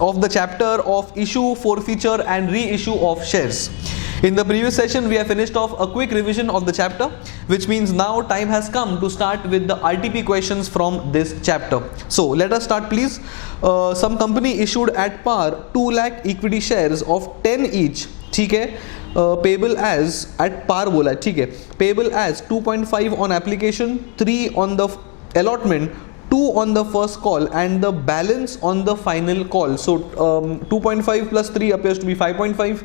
of the chapter of issue, forfeiture and reissue of shares. In the previous session we have finished off a quick revision of the chapter, which means now time has come to start with the RTP questions from this chapter. So let us start please. Some company issued at par 2 lakh equity shares of 10 each, ठीक है, payable as at par बोला, ठीक है, payable as 2.5 on application, 3 on the allotment, 2 on the first call and the balance on the final call. So 2.5 plus 3 appears to be 5.5,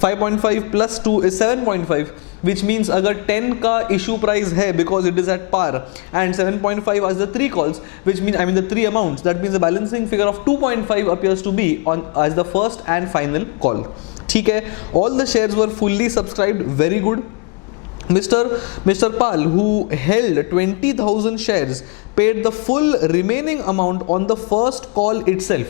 5.5 plus 2 is 7.5, which means अगर 10 का issue price है because it is at par and 7.5 as the 3 calls, which means the 3 amounts, that means the balancing figure of 2.5 appears to be on as the first and final call. ठीक है, all the shares were fully subscribed, very good. Mr. Pal, who held 20,000 shares, paid the full remaining amount on the first call itself.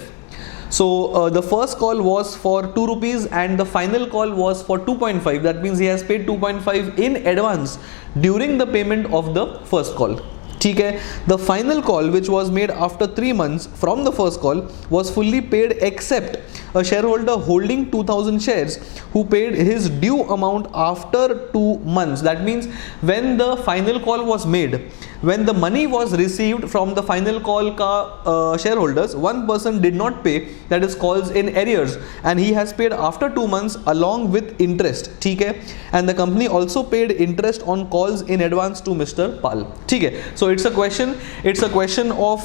So the first call was for 2 rupees and the final call was for 2.5. That means he has paid 2.5 in advance during the payment of the first call. ठीक है, the final call which was made after 3 months from the first call was fully paid except a shareholder holding 2,000 shares who paid his due amount after 2 months. That means when the final call was made, when the money was received from the final call ka shareholders, one person did not pay, that is calls in arrears, and he has paid after 2 months along with interest. ठीक है, and the company also paid interest on calls in advance to Mr. Pal. ठीक है, so it's a question of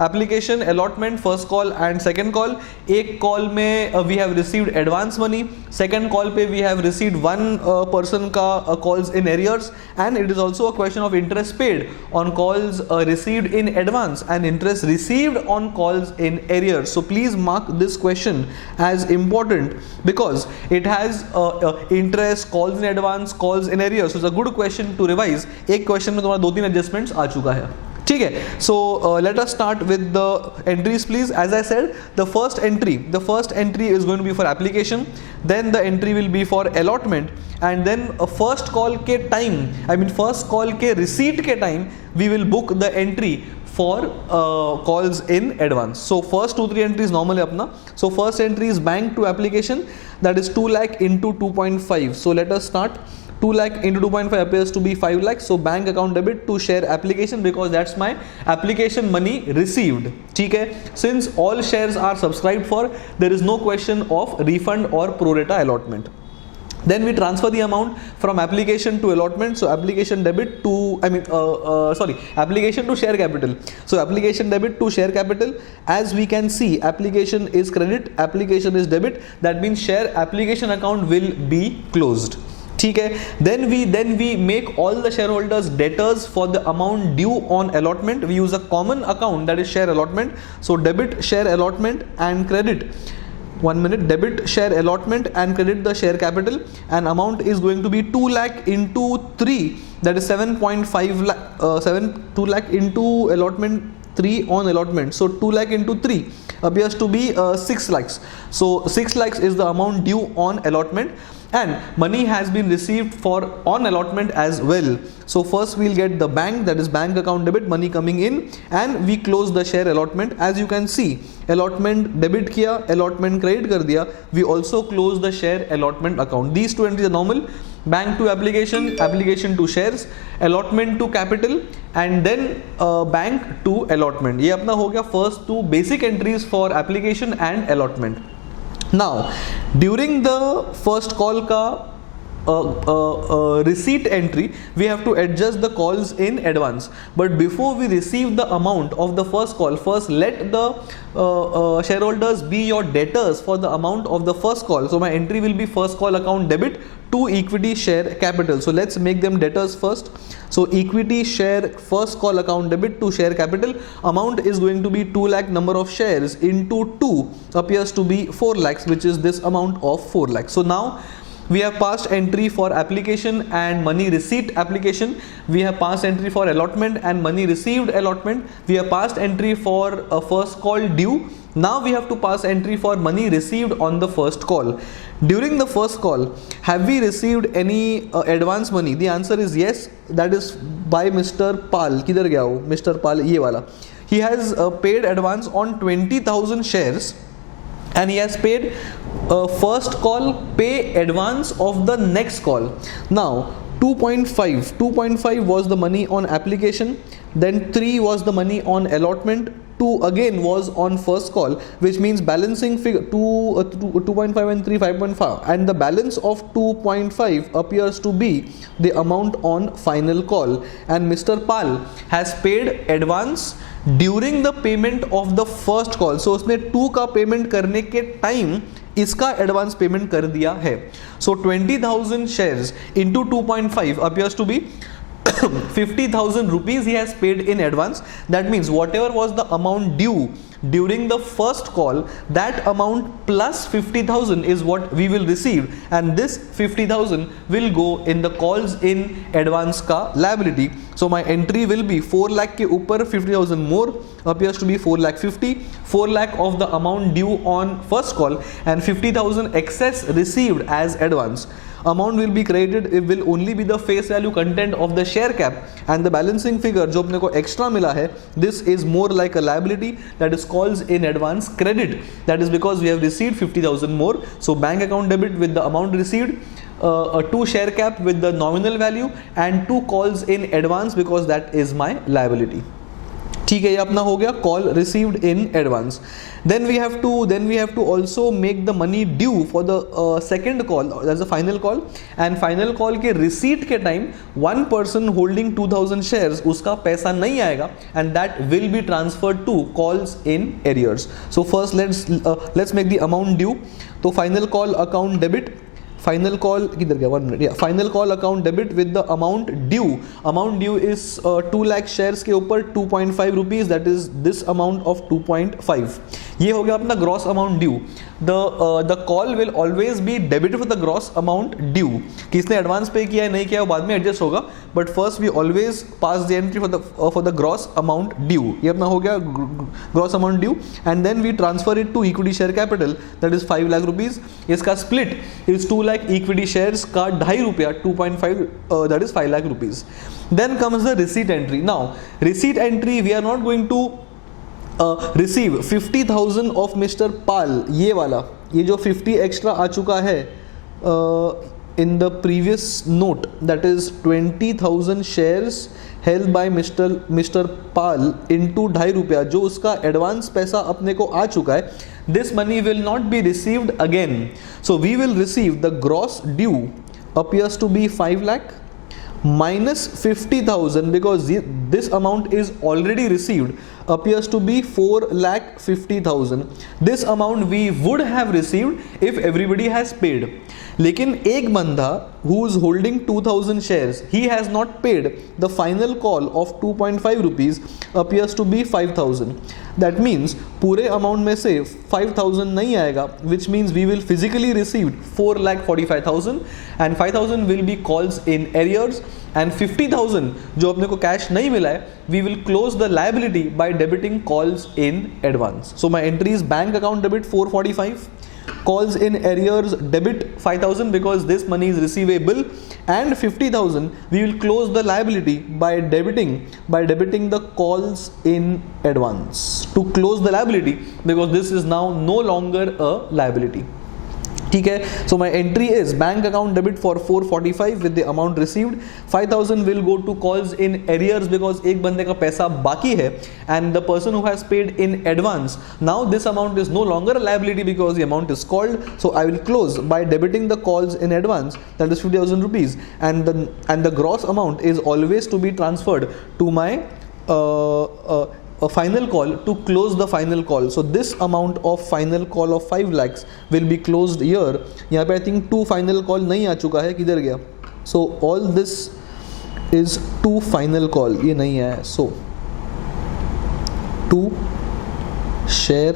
application, allotment, first call and second call. एक call में we have received advance money, second call पे we have received one person का calls in arrears, and it is also a question of interest paid on calls received in advance and interest received on calls in arrears. So please mark this question as important because it has interest, calls in advance, calls in arrears. So it's a good question to revise. एक question में तुम्हारा 2-3 adjustments आ चुका है. ठीक है, so let us start with the entries please. As I said, the first entry is going to be for application, then the entry will be for allotment, and then first call के time, first call के receipt के time we will book the entry for calls in advance. So first 2-3 entries normal है अपना. So first entry is bank to application, that is 2 lakh into 2.5. So let us start. 2 lakh into 2.5 appears to be 5 lakh. So bank account debit to share application because that's my application money received. ठीक है, since all shares are subscribed for, there is no question of refund or pro rata allotment. Then we transfer the amount from application to allotment. So application debit to application to share capital. So application debit to share capital. As we can see, application is credit, application is debit. That means share application account will be closed. ठीक है, then we make all the shareholders debtors for the amount due on allotment. We use a common account, that is share allotment. So debit share allotment and credit, debit share allotment and credit the share capital, and amount is going to be 2 lakh into 3, that is 7.5 lakh, 2 lakh into allotment, 3 on allotment. So 2 lakh into 3 appears to be 6 lakhs. So 6 lakhs is the amount due on allotment, and money has been received for on allotment as well. So first we'll get the bank, that is bank account debit, money coming in, and we close the share allotment. As you can see, allotment debit किया, allotment credit कर दिया, we also close the share allotment account. These two entries are normal. Bank to application, application to shares, allotment to capital, and then bank to allotment. ये अपना हो गया first two basic entries for application and allotment. Now during the first call का receipt entry, we have to adjust the calls in advance. But before we receive the amount of the first call, first let the shareholders be your debtors for the amount of the first call. So my entry will be first call account debit to equity share capital. So let's make them debtors first. So equity share first call account debit to share capital, amount is going to be 2 lakh, number of shares into 2 appears to be 4 lakhs, which is this amount of 4 lakhs. So now we have passed entry for application and money receipt application. We have passed entry for allotment and money received allotment. We have passed entry for a first call due. Now we have to pass entry for money received on the first call. During the first call, have we received any advance money? The answer is yes. That is by Mr. Pal. किधर गया वो? Mr. Pal ये वाला. he has paid advance on 20,000 shares, and he has paid first call pay advance of the next call. Now 2.5 was the money on application, then 3 was the money on allotment, 2 again was on first call, which means balancing figure 2.5 and 3 5.5, and the balance of 2.5 appears to be the amount on final call, and Mr. Pal has paid advance during the payment of the first call. So उसने 2 का payment करने के time इसका advance payment कर दिया है. सो 20,000 shares into 2.5 appears to be 50,000 rupees he has paid in advance. That means whatever was the amount due during the first call, that amount plus 50,000 is what we will receive, and this 50,000 will go in the calls in advance ka liability. So my entry will be 4 lakh ke upar 50,000 more appears to be 4 lakh 50, 4 lakh of the amount due on first call and 50,000 excess received as advance. Amount will be credited, it will only be the face value content of the share cap, and the balancing figure जो अपने को extra मिला है, this is more like a liability, that is calls in advance credit. That is because we have received 50,000 more. So bank account debit with the amount received, 2 share cap with the nominal value, and 2 calls in advance because that is my liability. ठीक है, ये अपना हो गया call received in advance. Then we have to also make the money due for the second call, that's the final call, and final call के receipt के time one person holding 2,000 shares उसका पैसा नहीं आएगा, and that will be transferred to calls in arrears. So first let's make the amount due. तो final call account debit, final call किधर गया, 1 minute, yeah, final call account debit with the amount due. Amount due is 2 lakh shares के ऊपर 2.5 rupees, that is this amount of 2.5. ये हो गया अपना gross amount due. The call will always be debited for the gross amount due. किसने advance pay किया है नहीं किया है वो बाद में adjust होगा, but first we always pass the entry for the gross amount due. ये अपना हो गया gross amount due, and then we transfer it to equity share capital, that is 5 lakh rupees. इसका split is 2 lakh equity shares का 2.5 रुपया 2.5, that is 5 lakh rupees. Then comes the receipt entry. Now receipt entry, we are not going to receive 50,000 of Mr. Pal, ये वाला, ये जो 50 extra आ चुका है in the previous note, that is 20,000 shares held by Mr. Pal into 2.5 रुपया, जो उसका advance पैसा अपने को आ चुका है, this money will not be received again. So we will receive the gross due appears to be 5 lakh minus 50,000 because this amount is already received, appears to be 4 lakh 50,000. This amount we would have received if everybody has paid. लेकिन एक बंदा who is holding 2,000 shares, he has not paid. The final call of 2.5 rupees appears to be 5,000. That means पूरे amount में से 5,000 नहीं आएगा, which means we will physically receive 4,45,000 and 5,000 will be calls in arrears, and 50,000 जो अपने को cash नहीं मिला है, we will close the liability by debiting calls in advance. So my entry is bank account debit 445. Calls in arrears debit 5,000 because this money is receivable, and 50,000 we will close the liability by debiting the calls in advance to close the liability because this is now no longer a liability. ठीक है, so my entry is bank account debit for 445 with the amount received. 5,000 will go to calls in arrears because एक बंदे का पैसा बाकी है, and the person who has paid in advance, now this amount is no longer a liability because the amount is called. So I will close by debiting the calls in advance, that is 50,000 rupees, and the gross amount is always to be transferred to my a final call to close the final call. So this amount of final call of 5 lakhs will be closed here. यहाँ पे I think 2 final call नहीं आ चुका है, किधर गया? So all this is 2 final call, ये नहीं है. So 2 share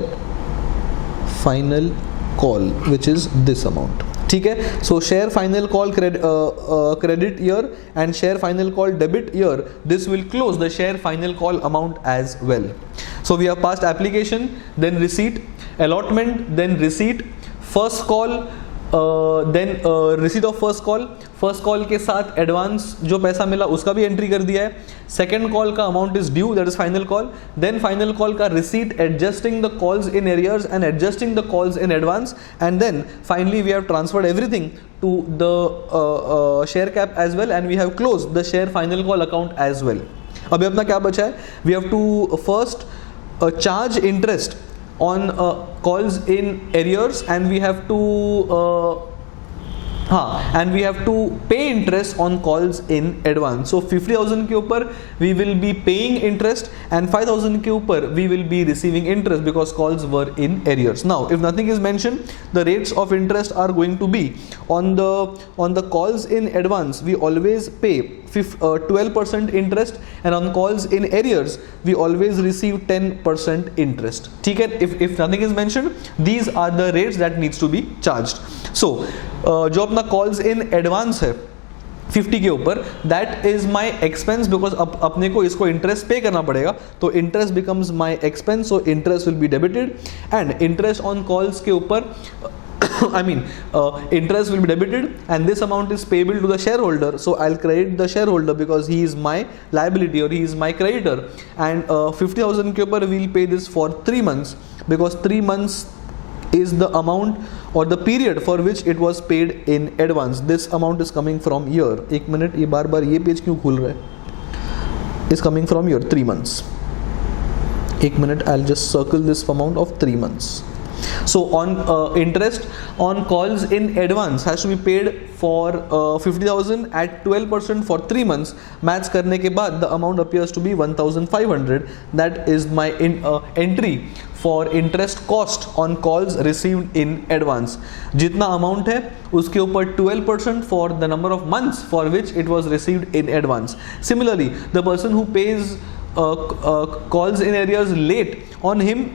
final call, which is this amount. ठीक है, so share final call credit here and share final call debit here. This will close the share final call amount as well. So we have passed application, then receipt, allotment, then receipt, first call, then receipt of first call, first call के साथ advance जो पैसा मिला उसका भी entry कर दिया है. सेकंड कॉल का amount is due, that is final call. Then final call का receipt adjusting the calls in arrears and adjusting the calls in advance, and then finally we have transferred everything to the share cap as well, and we have closed the share final call account as well. अभी अपना क्या बचा है? We have to first charge interest on calls in arrears, and we have to and we have to pay interest on calls in advance. So 50,000 के ऊपर we will be paying interest, and 5,000 के ऊपर we will be receiving interest because calls were in arrears. Now if nothing is mentioned, the rates of interest are going to be on the calls in advance we always pay 12% interest, and on calls in arrears we always receive 10% interest. ठीक है? If nothing is mentioned, these are the rates that needs to be charged. So जो अपना calls in advance है 50 के ऊपर, that is my expense because अपने को इसको interest pay करना पड़ेगा, तो interest becomes my expense, so interest will be debited, and interest on calls के ऊपर I mean interest will be debited, and this amount is payable to the shareholder, so I'll credit the shareholder because he is my liability or he is my creditor, and 50,000 के ऊपर we'll pay this for 3 months because 3 months is the amount or the period for which it was paid in advance. This amount is coming from here. एक minute, ये बार बार ये page क्यों खुल रहा है? Is coming from here, 3 months. एक minute, I'll just circle this amount of 3 months. So on interest on calls in advance has to be paid for 50,000 at 12% for 3 months. Maths करने के बाद the amount appears to be 1,500. That is my entry for interest cost on calls received in advance. जितना amount है उसके ऊपर 12% for the number of months for which it was received in advance. Similarly, the person who pays calls in arrears late, on him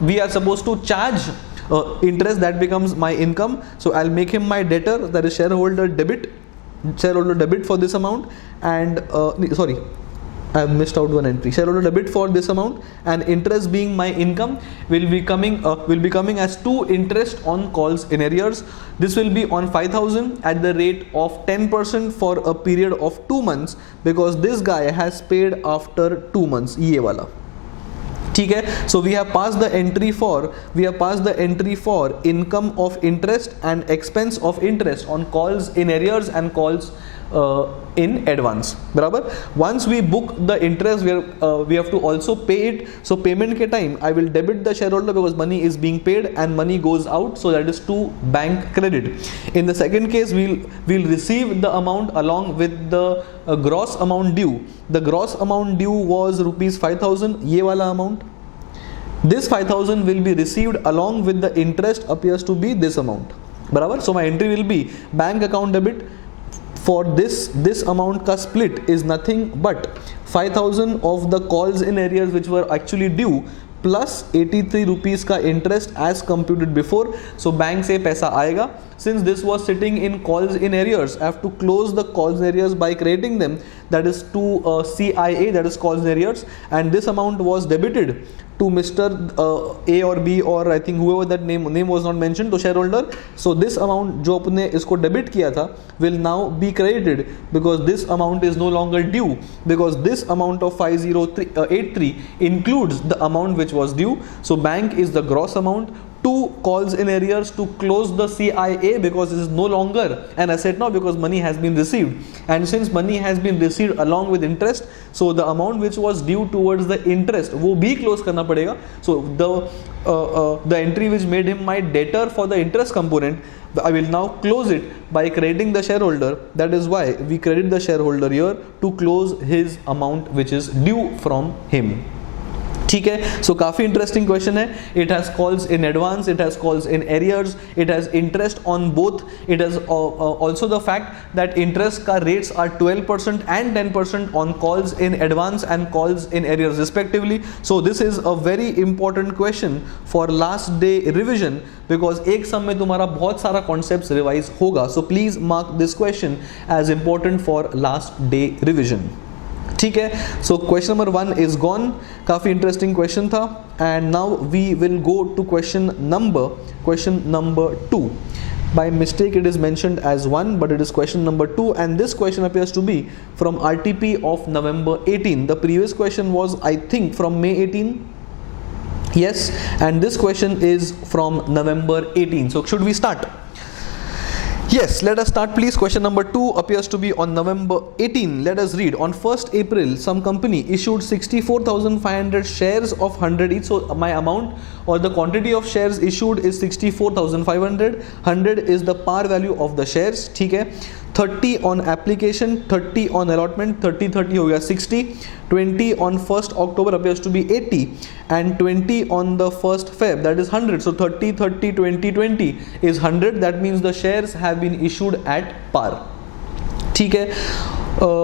we are supposed to charge interest, that becomes my income, so I'll make him my debtor, that is shareholder debit for this amount, and sorry, I have missed out one entry. Shareholder debit for this amount, and interest being my income will be coming as 2 interest on calls in arrears. This will be on 5,000 at the rate of 10% for a period of 2 months because this guy has paid after 2 months, ये वाला. ठीक है? So we have passed the entry for income of interest and expense of interest on calls in arrears and calls in advance. बराबर? Once we book the interest, we have to also pay it. So payment के time I will debit the shareholder because money is being paid and money goes out, so that is to bank credit. In the second case, we'll receive the amount along with the gross amount due. The gross amount due was rupees 5,000. ये वाला amount. This 5,000 will be received along with the interest appears to be this amount. बराबर? So my entry will be bank account debit. For this amount का split is nothing but 5,000 of the calls in arrears which were actually due plus 83 rupees का interest as computed before. So bank से पैसा आएगा. Since this was sitting in calls in arrears, I have to close the calls in arrears by crediting them, that is to CIA, that is calls in arrears, and this amount was debited to Mr. A or B or I think whoever that name was not mentioned, to shareholder. So this amount जो अपने इसको debit किया था will now be credited because this amount is no longer due, because this amount of 5,083 includes the amount which was due. So bank is the gross amount. 2 calls in arrears to close the CIA because it is no longer an asset now because money has been received, and since money has been received along with interest, so the amount which was due towards the interest वो भी close करना पड़ेगा. So the entry which made him my debtor for the interest component, I will now close it by crediting the shareholder. That is why we credit the shareholder here to close his amount which is due from him. ठीक है? So काफ़ी interesting question है. It has calls in advance, it has calls in arrears, it has interest on both. It has also the fact that interest का rates are 12% and 10% on calls in advance and calls in arrears respectively. So this is a very important question for last day revision because एक सम में तुम्हारा बहुत सारा concepts revise होगा. So please mark this question as important for last day revision. ठीक है? So question number 1 is gone. काफ़ी interesting question था. And now we will go to question number 2. By mistake it is mentioned as 1, but it is question number 2, and this question appears to be from RTP of November 18. The previous question was, I think, from May 18. Yes, and this question is from November 18. So should we start? Yes, let us start please. Question number 2 appears to be on November 18. Let us read. On 1st April, some company issued 64,500 shares of 100 each. So my amount or the quantity of shares issued is 64,500. 100 is the par value of the shares. ठीक है. 30 on application, 30 on allotment, 30 हो गया 60, 20 on 1st October appears to be 80, and 20 on the 1st Feb, that is 100. So 30, 30, 20, 20 is 100. That means the shares have been issued at par. ठीक है.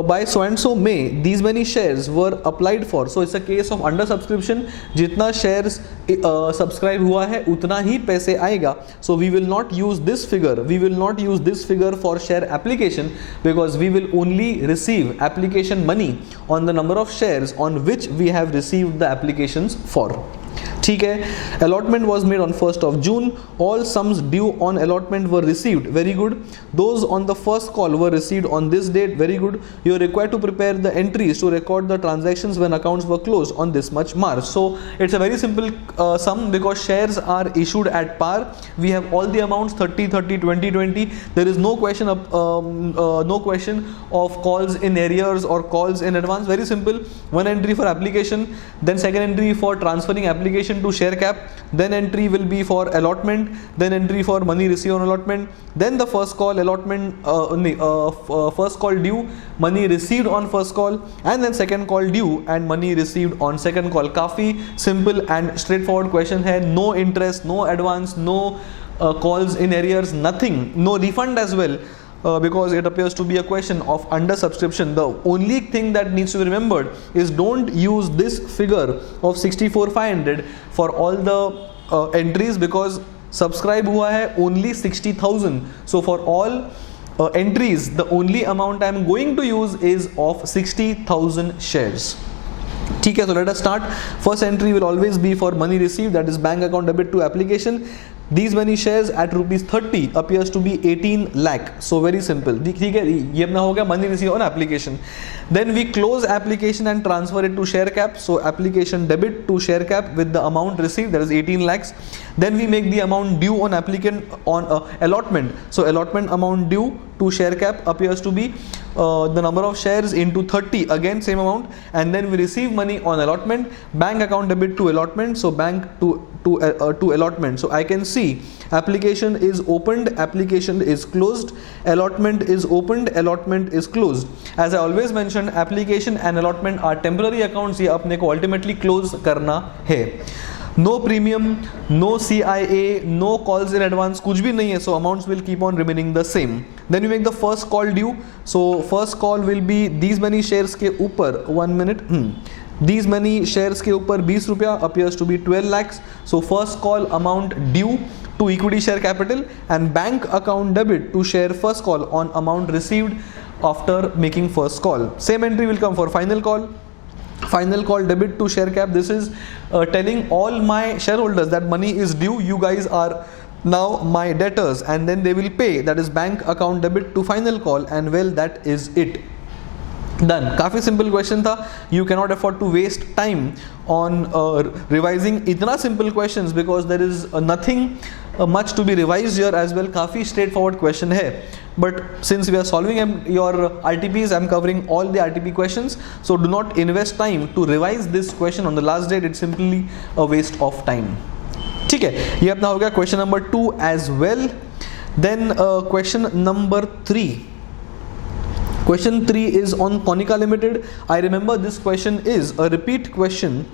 By so and so May, these many shares were applied for. So it's a case of under subscription. जितना shares subscribe हुआ है उतना ही पैसे आएगा. So we will not use this figure. We will not use this figure for share application, because we will only receive application money on the number of shares on which we have received the applications for. ठीक है. Allotment was made on 1st of June. All sums due on allotment were received. Very good. Those on the first call were received on this date. Very good. You are required to prepare the entries to record the transactions when accounts were closed on this much March. So it's a very simple sum, because shares are issued at par. We have all the amounts 30, 30, 20, 20. There is no question of calls in arrears or calls in advance. Very simple. One entry for application, then second entry for transferring application to share cap, then entry will be for allotment, then entry for money received on allotment, then the first call allotment, first call due, money received on first call, and then second call due and money received on second call. काफी simple and straightforward question है. No interest, no advance, no calls in arrears, nothing, no refund as well. Because it appears to be a question of under subscription. The only thing that needs to be remembered is don't use this figure of 64,500 for all the entries, because subscribe हुआ है only 60,000. So for all entries, the only amount I am going to use is of 60,000 shares. ठीक है. So let us start. First entry will always be for money received, that is bank account debit to application. These many shares at rupees 30 appears to be 18 lakh. So very simple. ठीक है. ये अपना हो गया money received on application. Then we close application and transfer it to share cap. So application debit to share cap with the amount received, that is 18 lakhs. Then we make the amount due on applicant on allotment. So allotment amount due to share cap appears to be the number of shares into 30, again same amount, and then we receive money on allotment, bank account debit to allotment, so bank to allotment. So I can see application is opened, application is closed, allotment is opened, allotment is closed. As I always mention, application and allotment are temporary accounts. ये अपने को ultimately close करना है. No premium, no CIA, no calls in advance, कुछ भी नहीं है. So amounts will keep on remaining the same. Then we make the first call due. So first call will be these many shares के ऊपर 1 minute. These many shares के ऊपर 20 रुपया appears to be 12 lakhs. So first call amount due to equity share capital, and bank account debit to share first call on amount received after making first call. Same entry will come for final call. Final call debit to share cap. This is telling all my shareholders that money is due. You guys are now my debtors, and then they will pay. That is bank account debit to final call, and well, that is it. Done. काफ़ी simple question था. You cannot afford to waste time on revising इतना simple questions, because there is nothing much to be revised here as well. काफ़ी straightforward question है. But since we are solving your RTPs, I am covering all the RTP questions. So do not invest time to revise this question on the last date. It's simply a waste of time. ठीक है. ये अपना हो गया question number 2 as well. Then question number 3. Question 3 is on Konica Limited. I remember this question is a repeat question.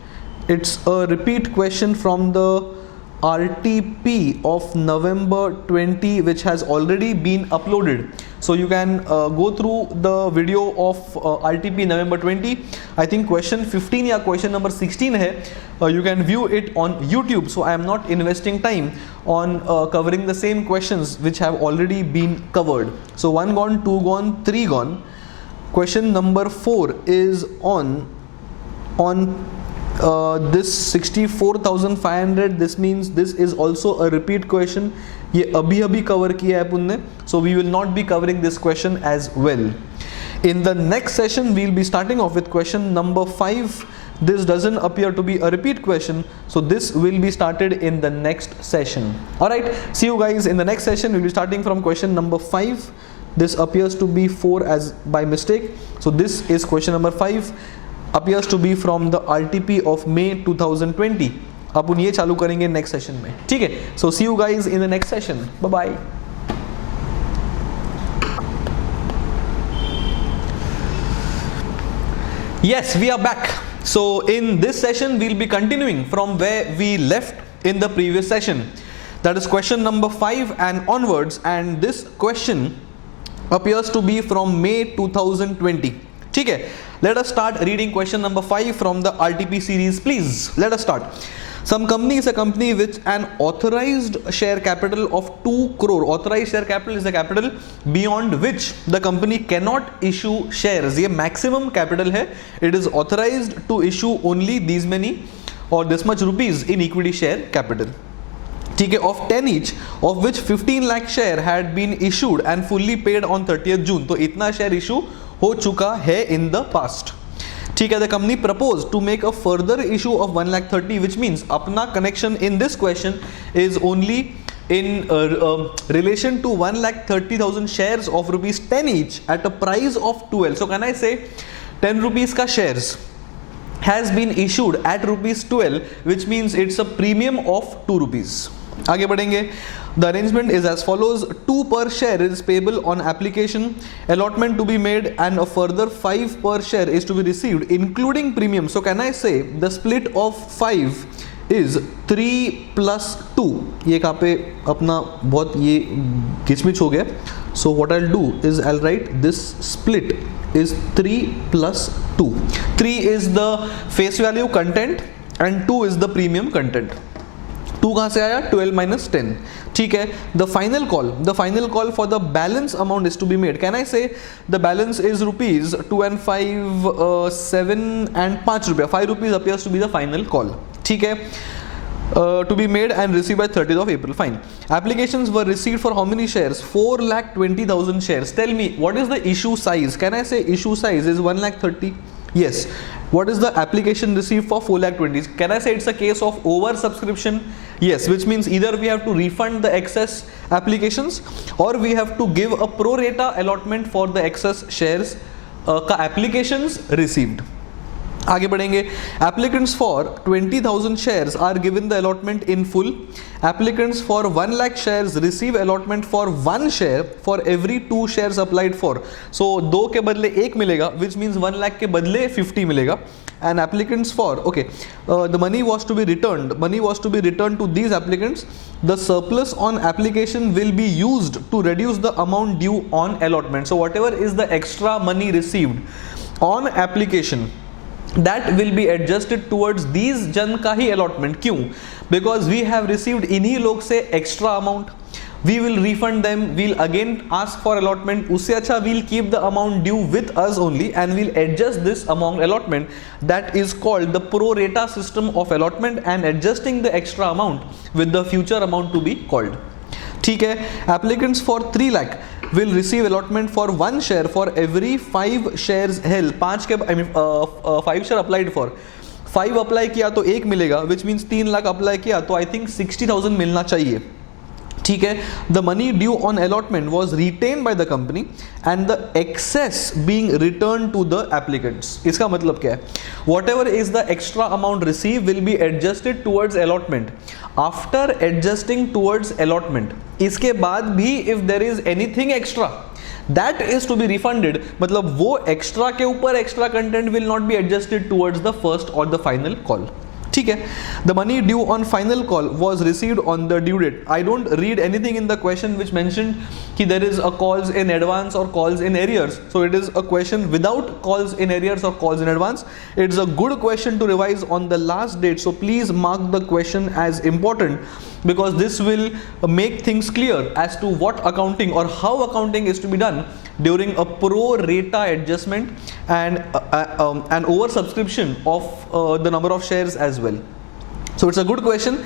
It's a repeat question from the RTP of November 20, which has already been uploaded. So you can go through the video of RTP November 20. I think question 15 या question number 16 है. You can view it on YouTube. So I am not investing time on covering the same questions which have already been covered. So 1 gone, 2 gone, 3 gone. Question number 4 is on this 64,500, this means this is also a repeat question. ये अभी cover किया है अपन ने, so we will not be covering this question as well. In the next session, we will be starting off with question number 5. This doesn't appear to be a repeat question, so this will be started in the next session. Alright, see you guys in the next session. We'll be starting from question number 5. This appears to be 4 as by mistake, so this is question number 5. Appears to be from the RTP of May 2020. अपन ये चालू करेंगे next session में, ठीक है? So see you guys in the next session. Bye bye. Yes, we are back. So in this session, we'll be continuing from where we left in the previous session. That is question number 5 and onwards. And this question appears to be from May 2020. Okay, let us start reading question number 5 from the RTP series, please. Let us start. Some company is a company with an authorized share capital of 2 crore. Authorized share capital is the capital beyond which the company cannot issue shares. ये maximum capital है. It is authorized to issue only these many or this much rupees in equity share capital. ठीक है, of 10 each, of which 15 lakh share had been issued and fully paid on 30th June. तो इतना share issue हो चुका है in the past. ठीक है, the company proposed to make a further issue of 1,30,000, which means अपना connection in this question is only in relation to 1,30,000 shares of rupees 10 each at a price of 12. So can I say 10 rupees ka shares has been issued at rupees 12, which means it's a premium of 2 rupees. आगे बढ़ेंगे. The arrangement is as follows: 2 per share is payable on application, allotment to be made, and a further 5 per share is to be received, including premium. So can I say the split of 5 is 3 plus 2? ये कहाँ पे अपना बहुत ये किचमिच हो गया. So what I'll do is I'll write this split is 3 plus 2. 3 is the face value content and 2 is the premium content. 2 कहाँ से आया? 12 minus 10. ठीक है. The final call for the balance amount is to be made. Can I say the balance is rupees 2 and 5, 7 and 5 रुपया. 5 rupees appears to be the final call. ठीक है. To be made and received by 30th of April. Fine. Applications were received for how many shares? 4,20,000 shares. Tell me, what is the issue size? Can I say issue size is 1,30,000? Yes. What is the application received for 4,20,000? Can I say it's a case of over subscription? Yes, which means either we have to refund the excess applications or we have to give a pro rata allotment for the excess shares का applications received. आगे बढ़ेंगे. Applicants for 20,000 shares are given the allotment in full. Applicants for 1 lakh shares receive allotment for 1 share for every 2 shares applied for. So 2 के बदले 1 मिलेगा, which means 1 lakh के बदले 50 मिलेगा. And applicants for the money was to be returned to these applicants. The surplus on application will be used to reduce the amount due on allotment. So whatever is the extra money received on application, that will be adjusted towards these जन का ही allotment. क्यों? Because we have received इन्हीं लोग से extra amount. We will refund them. We'll again ask for allotment. उससे अच्छा we'll keep the amount due with us only and we'll adjust this among allotment. That is called the pro rata system of allotment and adjusting the extra amount with the future amount to be called. ठीक है. Applicants for 3 lakh will receive allotment for 1 share for every 5 shares held. 5 के 5 share applied for. 5 apply किया तो 1 मिलेगा, which means 3 lakh apply किया तो I think 60,000 मिलना चाहिए. ठीक है. The money due on allotment was retained by the company and the excess being returned to the applicants. इसका मतलब क्या है? Whatever is the extra amount received will be adjusted towards allotment. After adjusting towards allotment, इसके बाद भी if there is anything extra, that is to be refunded. मतलब वो extra के ऊपर extra content will not be adjusted towards the first or the final call. ठीक है. The money due on final call was received on the due date. I don't read anything in the question which mentioned कि there is a calls in advance or calls in arrears. So it is a question without calls in arrears or calls in advance. It's a good question to revise on the last date. So please mark the question as important. because this will make things clear as to what accounting or how accounting is to be done during a pro rata adjustment and an oversubscription of the number of shares as well. So it's a good question.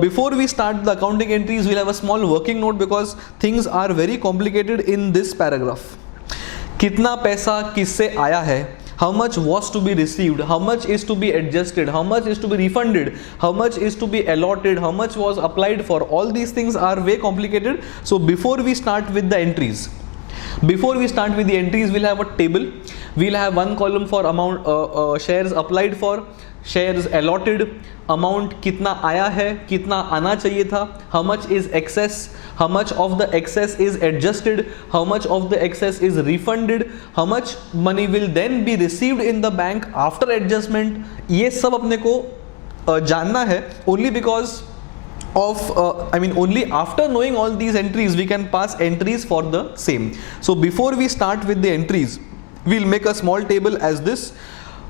Before we start the accounting entries, we'll have a small working note because things are very complicated in this paragraph. कितना पैसा किससे आया है, how much was to be received, how much is to be adjusted, how much is to be refunded, how much is to be allotted, how much was applied for, all these things are very complicated. So before we start with the entries, we'll have a table. We'll have one column for amount, shares applied for, shares allotted, amount कितना आया है, कितना आना चाहिए था, how much is excess, how much of the excess is adjusted, how much of the excess is refunded, how much money will then be received in the bank after adjustment. ये सब अपने को जानना है, only because of only after knowing all these entries we can pass entries for the same. So before we start with the entries, we'll make a small table as this.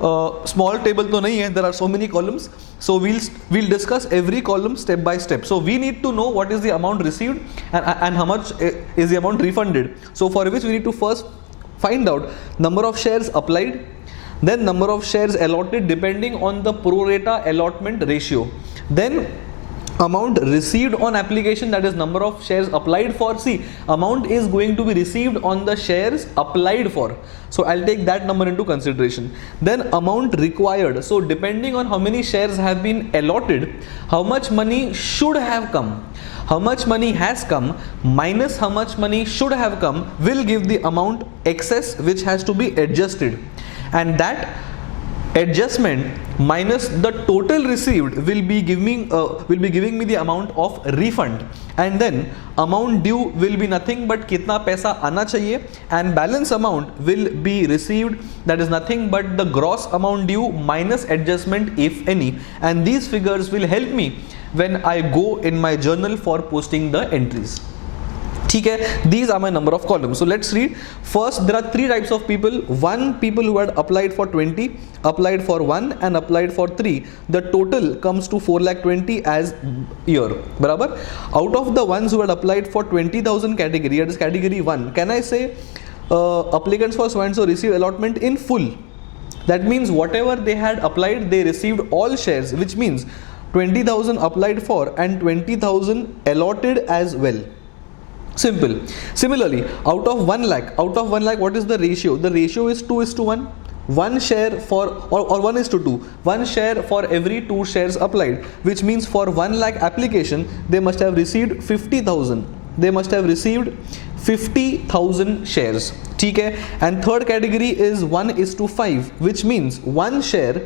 Small table to nahi hai, there are so many columns, so we'll discuss every column step by step. So we need to know what is the amount received and how much is the amount refunded. So for which we need to first find out number of shares applied, then number of shares allotted depending on the pro rata allotment ratio, then amount received on application, that is number of shares applied for. See, amount is going to be received on the shares applied for, so I'll take that number into consideration. Then amount required, so depending on how many shares have been allotted, how much money should have come, how much money has come minus how much money should have come will give the amount excess which has to be adjusted, and that adjustment minus the total received will be giving me the amount of refund, and then amount due will be nothing but kitna paisa aana chahiye, and balance amount will be received, that is nothing but the gross amount due minus adjustment if any, and these figures will help me when I go in my journal for posting the entries. ठीक है, these are my number of columns. So let's read. First, there are three types of people. One, people who had applied for 20, applied for 1 and applied for 3. The total comes to 4,20,000 as year. बराबर? Out of the ones who had applied for 20,000 category, that is category 1, can I say applicants for so and so receive allotment in full? That means whatever they had applied, they received all shares, which means 20,000 applied for and 20,000 allotted as well. Simple. Similarly, out of 1 lakh, what is the ratio? The ratio is 2:1. One share for or 1:2. One share for every 2 shares applied, which means for 1 lakh application, they must have received 50,000. They must have received 50,000 shares. ठीक है? And third category is 1:5, which means 1 share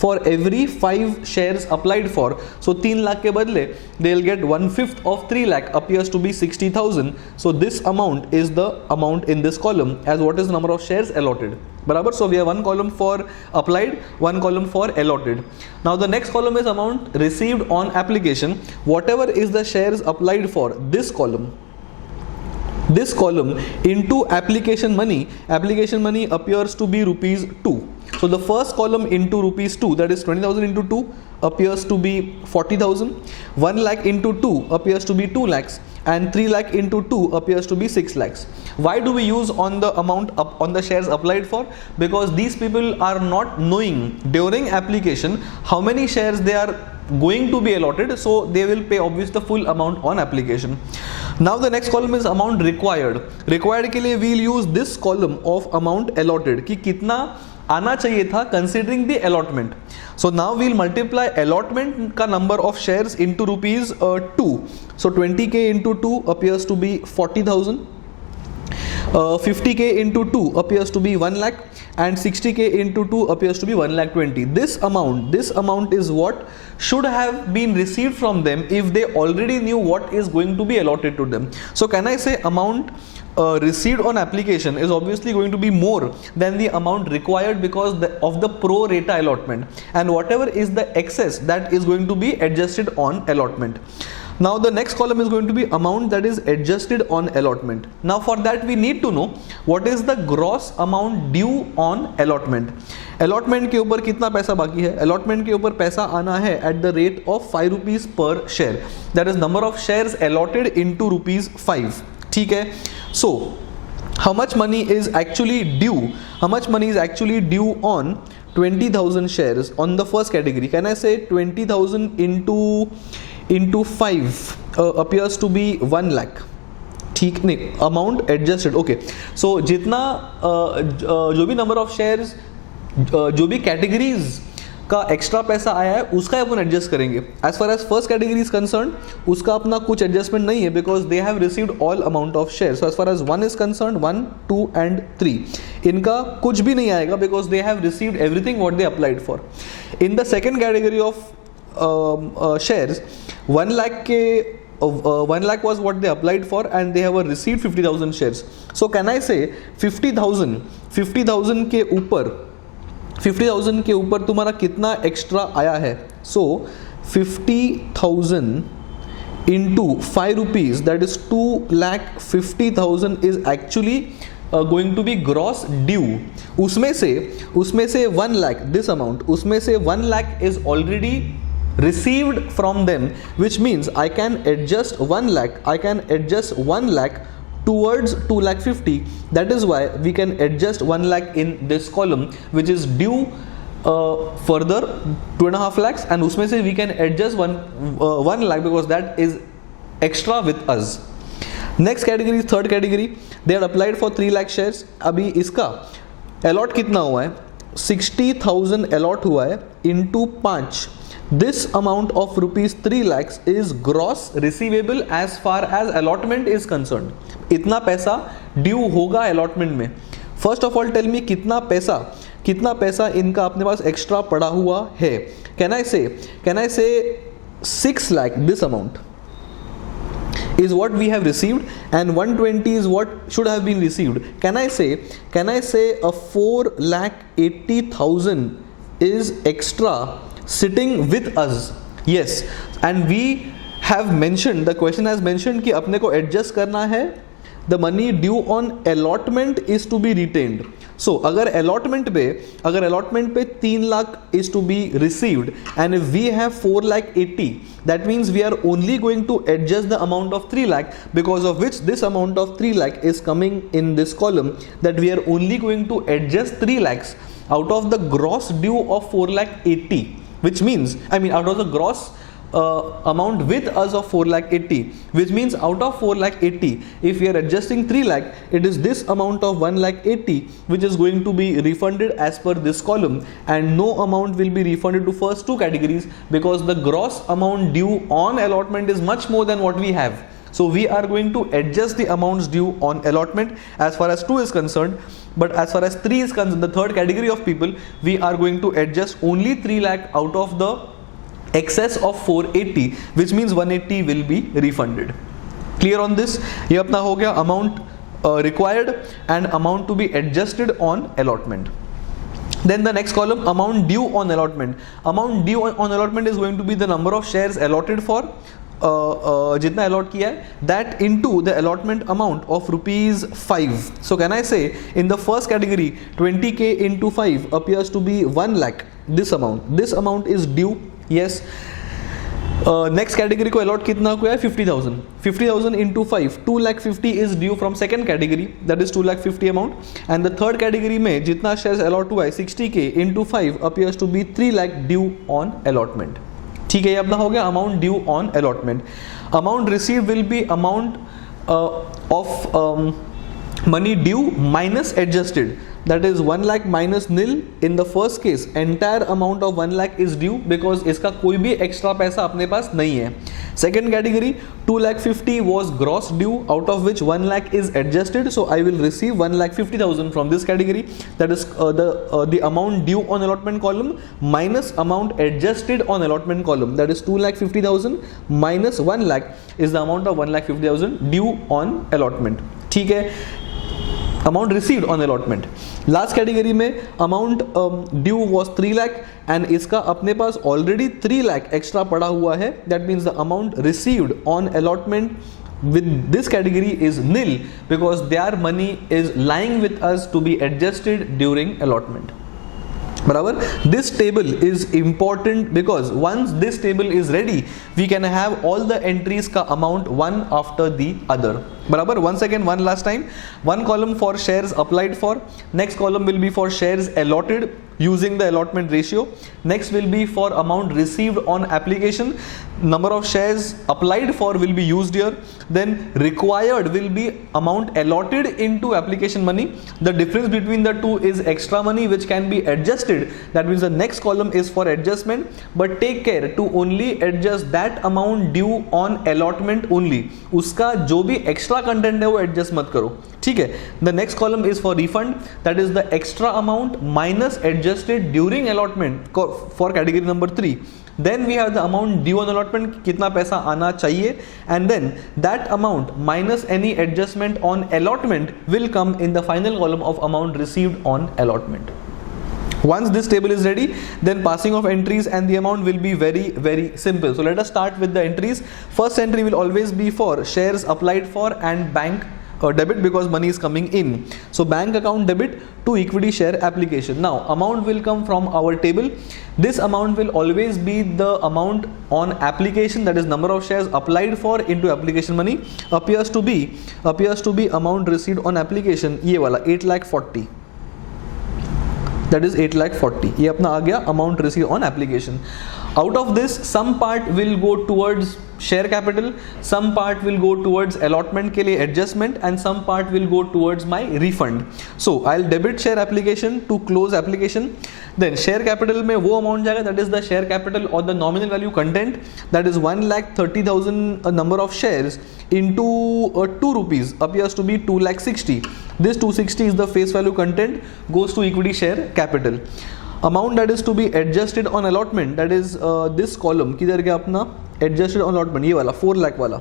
for every 5 shares applied for. So 3 lakh ke badle they'll get 1/5 of 3 lakh, appears to be 60,000. So this amount is the amount in this column as what is the number of shares allotted. Barabar? So we have one column for applied, one column for allotted. Now the next column is amount received on application. Whatever is the shares applied for, this column into application money appears to be rupees 2. So the first column into rupees 2, that is 20,000 into 2, appears to be 40,000. 1 lakh into 2 appears to be 2 lakhs, and 3 lakh into 2 appears to be 6 lakhs. Why do we use on the amount on the shares applied for? Because these people are not knowing during application how many shares they are going to be allotted, so they will pay obviously the full amount on application. Now the next column is amount required. Required के लिए we'll use this column of amount allotted कि कितना आना चाहिए था considering the allotment. So now we'll multiply allotment का number of shares into rupees 2. So 20k into 2 appears to be 40,000. 50k into 2 appears to be 1 lakh, and 60k into 2 appears to be 1,20,000. This amount is what should have been received from them if they already knew what is going to be allotted to them. So can I say amount received on application is obviously going to be more than the amount required because of the pro rata allotment, and whatever is the excess that is going to be adjusted on allotment. Now the next column is going to be amount that is adjusted on allotment. Now for that we need to know what is the gross amount due on allotment. Allotment के ऊपर कितना पैसा बाकी है? Allotment के ऊपर पैसा आना है at the rate of 5 rupees per share. That is number of shares allotted into rupees 5. ठीक है? So how much money is actually due? How much money is actually due on 20,000 shares on the first category? Can I say 20,000 into 5 appears to be 1 lakh? ठीक नहीं, amount adjusted. Okay, सो जितना जो भी number of shares, जो भी categories का extra पैसा आया है उसका अपन एडजस्ट करेंगे. As far as first category is concern उसका अपना कुछ एडजस्टमेंट नहीं है because they have received all amount of share. So as far as 1 is concern, 1, 2 and 3 इनका कुछ भी नहीं आएगा because they have received everything what they applied for. In the second category of shares 1 lakh के 1 lakh was what they applied for and they have received 50,000 shares. So can I say 50,000 के ऊपर तुम्हारा कितना extra आया है? So 50,000 into 5 rupees, that is 2,50,000 is actually going to be gross due. उसमें से 1 lakh, this amount, उसमें से 1 lakh is already received from them, which means I can adjust 1 lakh towards 2,50,000. That is why we can adjust 1 lakh in this column, which is due further 2.5 lakhs, and उसमें से we can adjust 1 lakh because that is extra with us. Next category is third category. They had applied for 3 lakh shares. अभी इसका allot कितना हुआ है? 60,000 allot हुआ है into 5. This amount of rupees 3 lakhs is gross receivable as far as allotment is concerned. इतना पैसा due होगा allotment में. First of all tell me कितना पैसा इनका अपने पास एक्स्ट्रा पड़ा हुआ है. Can I say 6 lakh, this amount is what we have received and 120 is what should have been received. Can I say a 4,80,000 is extra sitting with us? Yes, and we have mentioned, the question has mentioned कि अपने को adjust करना है, the money due on allotment is to be retained. So अगर allotment पे 3 lakh is to be received and if we have 4,80,000, that means we are only going to adjust the amount of 3 lakh, because of which this amount of 3 lakh is coming in this column, that we are only going to adjust 3 lakhs out of the gross due of 4,80,000. Which means, out of the gross amount with us of 4,80,000, which means out of 4,80,000, if we are adjusting 3 lakh, it is this amount of 1,80,000 which is going to be refunded as per this column, and no amount will be refunded to first two categories because the gross amount due on allotment is much more than what we have. So we are going to adjust the amounts due on allotment as far as 2 is concerned, but as far as 3 is concerned, the third category of people, we are going to adjust only 3 lakh out of the excess of 480, which means 180 will be refunded. Clear on this? ये अपना हो गया amount required and amount to be adjusted on allotment. Then the next column, amount due on allotment. Amount due on allotment is going to be the number of shares allotted for जितना allot किया है, that into the allotment amount of rupees 5. So can I say in the first category 20k into 5 appears to be 1 lakh. This amount is due. Yes. Next category को allot कितना हुआ है? 50,000 into 5, 2,50,000 is due from second category, that is 2,50,000 amount, and the third category में जितना shares allot हुआ है 60k into 5 appears to be 3 lakh due on allotment. ठीक है, ये अपना हो गया amount due on allotment. Amount receive will be amount of money due minus adjusted, that is 1 lakh minus nil. In the first case entire amount of 1 lakh is due because इसका कोई भी extra पैसा अपने पास नहीं है. Second category 2,50,000 was gross due, out of which 1 lakh is adjusted, so I will receive 1,50,000 from this category. That is the amount due on allotment column minus amount adjusted on allotment column, that is 2,50,000 minus 1 lakh is the amount of 1,50,000 due on allotment. ठीक है. Amount received on allotment. Last category में amount due was 3 lakh and इसका अपने पास already 3 lakh extra पड़ा हुआ है, that means the amount received on allotment with this category is nil because their money is lying with us to be adjusted during allotment. बराबर, this table is important because once this table is ready we can have all the entries का amount one after the other. बराबर, once again, one last time, one column for shares applied for, next column will be for shares allotted using the allotment ratio, next will be for amount received on application, number of shares applied for will be used here, then required will be amount allotted into application money, the difference between the two is extra money which can be adjusted, that means the next column is for adjustment, but take care to only adjust that amount due on allotment only, उसका जो भी extra content है वो adjust मत करो, ठीक है। The next column is for refund, that is the extra amount minus adjusted during allotment for category number 3. Then we have the amount due on allotment, कितना पैसा आना चाहिए, and then that amount minus any adjustment on allotment will come in the final column of amount received on allotment. Once this table is ready, then passing of entries and the amount will be very simple. So let us start with the entries. First entry will always be for shares applied for and bank debit because money is coming in. So bank account debit to equity share application. Now amount will come from our table. This amount will always be the amount on application, that is number of shares applied for into application money, appears to be amount received on application, ये वाला 8,40,000, that is 8,40,000. ये अपना आ गया amount receive on application. Out of this, some part will go towards share capital, some part will go towards allotment के लिए adjustment, and some part will go towards my refund. So I'll debit share application to close application. Then share capital में वो amount जाएगा, that is the share capital or the nominal value content, that is 1,30,000 number of shares into 2 rupees appears to be 2,60,000. This 260 is the face value content, goes to equity share capital. Amount that is to be adjusted on allotment, that is this column किधर गया अपना adjusted on allotment, ये वाला 4 lakh वाला,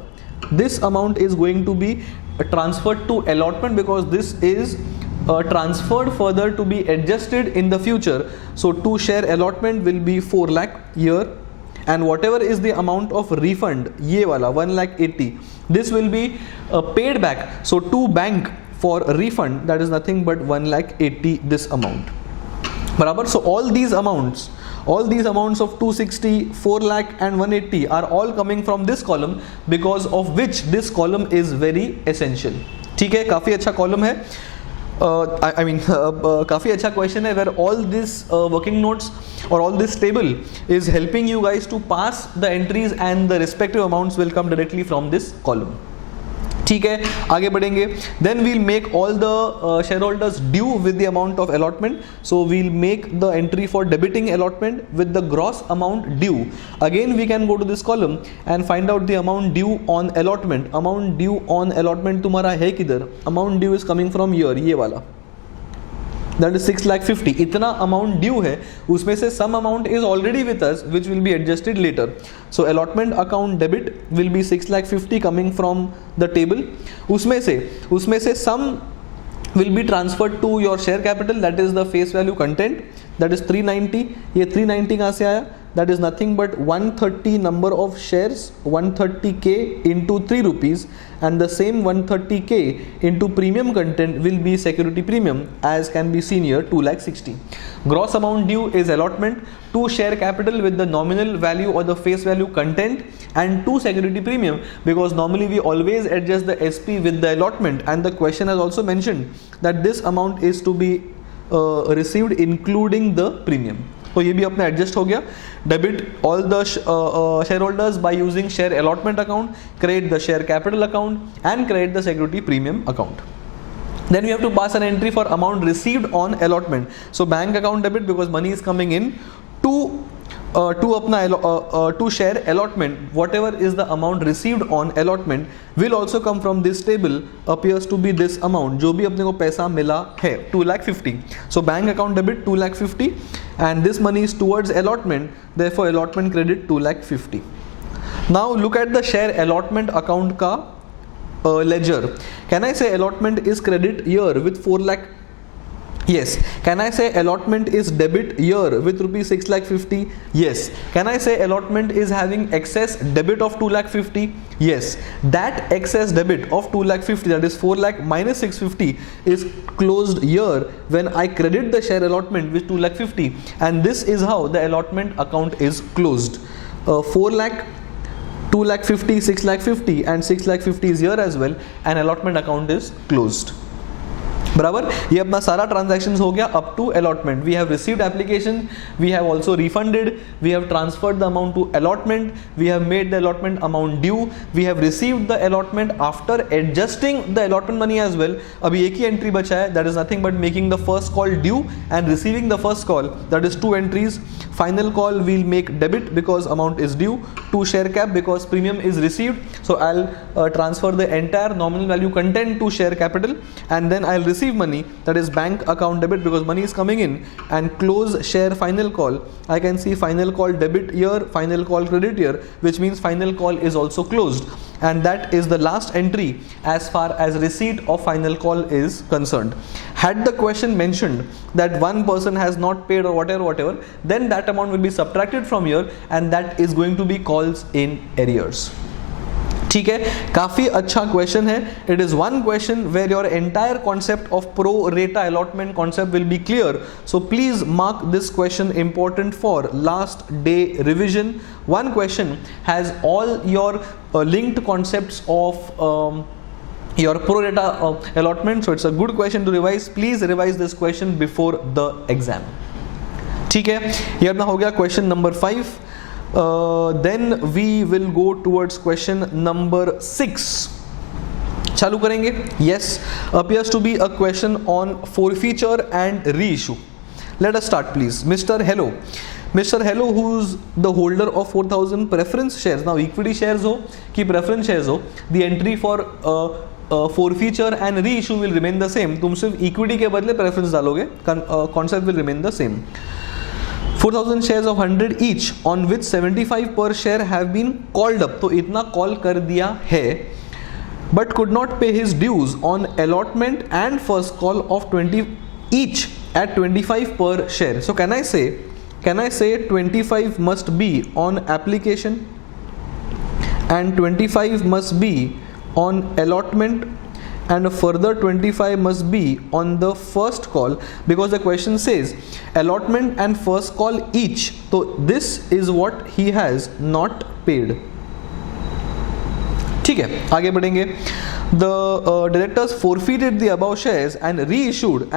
this amount is going to be transferred to allotment because this is transferred further to be adjusted in the future. So to share allotment will be 4 lakh here, and whatever is the amount of refund, ये वाला 1,80,000, this will be paid back. So to bank for refund, that is nothing but 1,80,000 this amount. बराबर. So all these amounts of 260, 4 lakh and 180 are all coming from this column, because of which this column is very essential. ठीक है, काफ़ी अच्छा column है. काफ़ी अच्छा question है, where all this working notes or all this table is helping you guys to pass the entries, and the respective amounts will come directly from this column. ठीक है, आगे बढ़ेंगे. Then we'll make all the shareholders due with the amount of allotment. So we'll make the entry for debiting allotment with the gross amount due. Again we can go to this column and find out the amount due on allotment. Amount due on allotment तुम्हारा है किधर? Amount due is coming from here, ये वाला, that is 6,50,000. इतना amount due है, उसमें से some amount is already with us which will be adjusted later. So allotment account debit will be 6,50,000 coming from the table. उसमें से सम will be transferred to your share capital, that is the face value content, that is 390. ये 390 कहाँ से आया? That is nothing but 130 number of shares, 130k into 3 rupees, and the same 130k into premium content will be security premium, as can be seen here, 2,60,000. Gross amount due is allotment, to share capital with the nominal value or the face value content, and to security premium, because normally we always adjust the SP with the allotment, and the question has also mentioned that this amount is to be received including the premium. तो ये भी अपना adjust हो गया. Debit all the share holders by using share allotment account, credit the share capital account and credit the security premium account. Then we have to pass an entry for amount received on allotment. So bank account debit because money is coming in to share allotment. Whatever is the amount received on allotment will also come from this table, appears to be this amount जो भी अपने को पैसा मिला है 2,50,000. So bank account debit 2,50,000 and this money is towards allotment, therefore allotment credit 2,50,000. Now look at the share allotment account का ledger. Can I say allotment is credit here with 4 lakh? Yes. Can I say allotment is debit here with rupees 6 lakh 50? Yes. Can I say allotment is having excess debit of 2 lakh 50? Yes. That excess debit of 2 lakh 50, that is 4 lakh minus 650, is closed here when I credit the share allotment with 2 lakh 50, and this is how the allotment account is closed. 4 lakh, 2 lakh 50, 6 lakh 50, and 6 lakh 50 is here as well, and allotment account is closed. बराबर, ये अपना सारा transactions हो गया up to allotment. We have received application, we have also refunded, we have transferred the amount to allotment, we have made the allotment amount due, we have received the allotment after adjusting the allotment money as well. अभी एक ही entry बचा है, that is nothing but making the first call due and receiving the first call, that is 2 entries. Final call we'll make debit because amount is due, to share cap because premium is received. So I'll transfer the entire nominal value content to share capital, and then I'll receive money, that is bank account debit because money is coming in, and close share final call. I can see final call debit here, final call credit here, which means final call is also closed, and that is the last entry as far as receipt of final call is concerned. Had the question mentioned that one person has not paid or whatever, then that amount will be subtracted from here, and that is going to be calls in arrears. ठीक है, काफी अच्छा question है. It is one question where your entire concept of pro rata allotment concept will be clear. So please mark this question important for last day revision. One question has all your linked concepts of your pro rata allotment, so it's a good question to revise. Please revise this question before the exam. ठीक है, ये अपना हो गया question number 5. Then we will go towards question number 6. चालू करेंगे. Yes, appears to be a question on forfeiture and reissue. Let us start please. Mr. Hello, who's the holder of 4,000 preference shares. Now equity shares हो कि preference shares हो, the entry for forfeiture and reissue will remain the same. तुम सिर्फ equity के बदले preference डालोगे, concept will remain the same. 4,000 shares of 100 each on which 75 per share have been called up. तो इतना call कर दिया है, but could not pay his dues on allotment and first call of 20 each at 25 per share. So can I say 25 must be on application and 25 must be on allotment and a further 25 must be on the first call, because the question says allotment and first call each. So this is what he has not paid. ठीक है, आगे बढ़ेंगे. The directors forfeited the above shares and reissued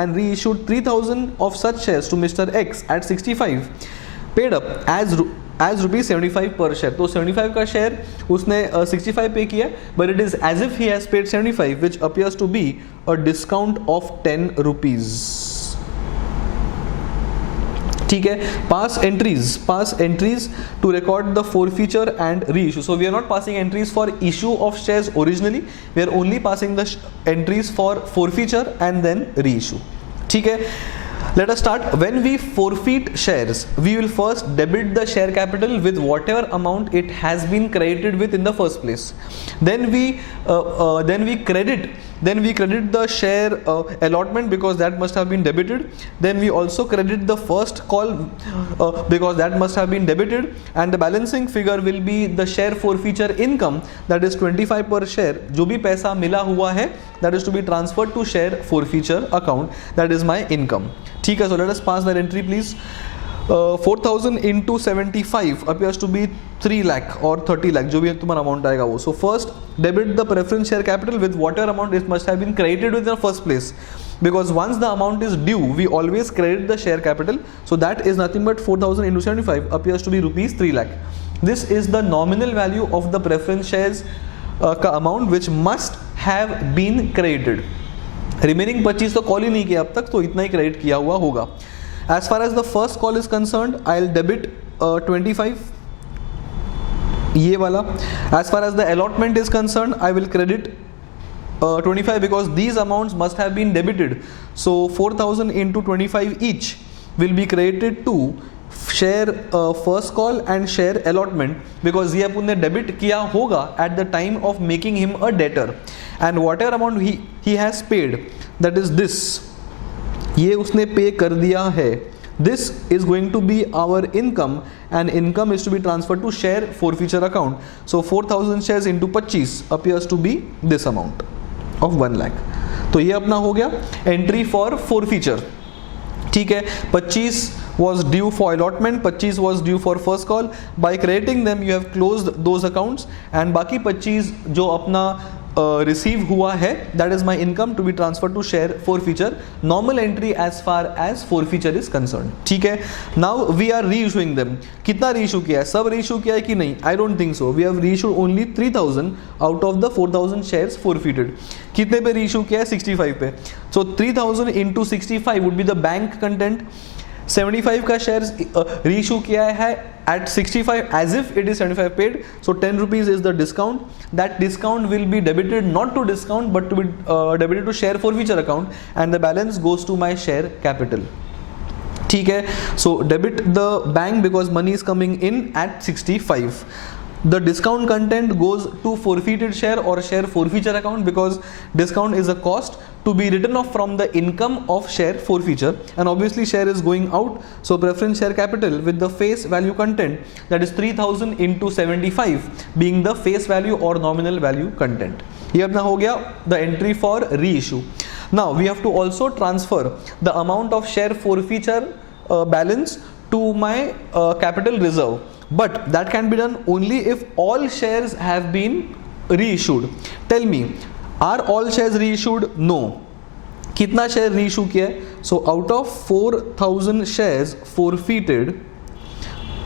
3,000 of such shares to Mr. X at 65, paid up as rupees 75 per share. तो 75 का share उसने 65 पे किया, but it is as if he has paid 75, which appears to be a discount of 10 rupees. ठीक है, pass entries to record the forfeiture and reissue. So we are not passing entries for issue of shares originally, we are only passing the entries for forfeiture and then reissue. ठीक है, let us start. When we forfeit shares, we will first debit the share capital with whatever amount it has been credited with in the first place. Then we credit the share allotment because that must have been debited. Then we also credit the first call because that must have been debited, and the balancing figure will be the share forfeiture income, that is 25 per share. जो भी पैसा मिला हुआ है, that is to be transferred to share forfeiture account, that is my income. ठीक है, so let us pass that entry please. 4,000 into 75 appears to be 3 lakh or 30 lakh, जो भी तुम्हारा अमाउंट आएगा वो. So first debit the preference share capital with whatever amount it must have been credited with in the first place, because once the amount is due we always credit the share capital. So that is nothing but 4,000 into 75 appears to be rupees 3 lakh. This is the nominal value of the preference shares का amount which must have been credited. Remaining 25 तो call ही नहीं किया अब तक, तो इतना ही credit किया हुआ होगा. As far as the first call is concerned, I'll debit 25, ये वाला. As far as the allotment is concerned, I will credit 25 because these amounts must have been debited. So 4,000 into 25 each will be credited to share first call and share allotment, because ये अपन ने debit किया होगा at the time of making him a debtor, and what ever amount he has paid, that is this, ये उसने पे कर दिया है, this is going to be our income, and income is to be transferred to share forfeiture account. So 4000 shares into 25 appears to be this amount of 1 lakh. तो ये अपना हो गया entry for forfeiture. ठीक है, 25 was due for allotment, 25 was due for first call. By crediting them you have closed those accounts, and बाकी 25 जो अपना रिसीव हुआ है, that is my income to be transfer to share forfeiture, normal entry as far as forfeiture is concern. ठीक है, now we are reissuing them. कितना reissue किया है? सब री इशू किया है कि नहीं? I don't think so. We have reissued only 3000 out of the 4000 shares forfeited. कितने पे री इशू किया है? 65 पे. So 3000 into 65 would be the bank content. 75 का शेयर्स री इशू किया है at 65 as if it is 75 paid, so 10 rupees is the discount. That discount will be debited not to discount but to be debited to share forfeiture account, and the balance goes to my share capital. ठीक है, so debit the bank because money is coming in at 65. The discount content goes to forfeited share or share forfeiture account because discount is a cost to be written off from the income of share forfeiture, and obviously share is going out, so preference share capital with the face value content, that is 3000 into 75 being the face value or nominal value content. ये अपना हो गया the entry for reissue. Now we have to also transfer the amount of share forfeiture balance to my capital reserve, but that can be done only if all shares have been reissued. Tell me, are all shares reissued? No. कितना share reissue किया है? So out of 4000 shares forfeited,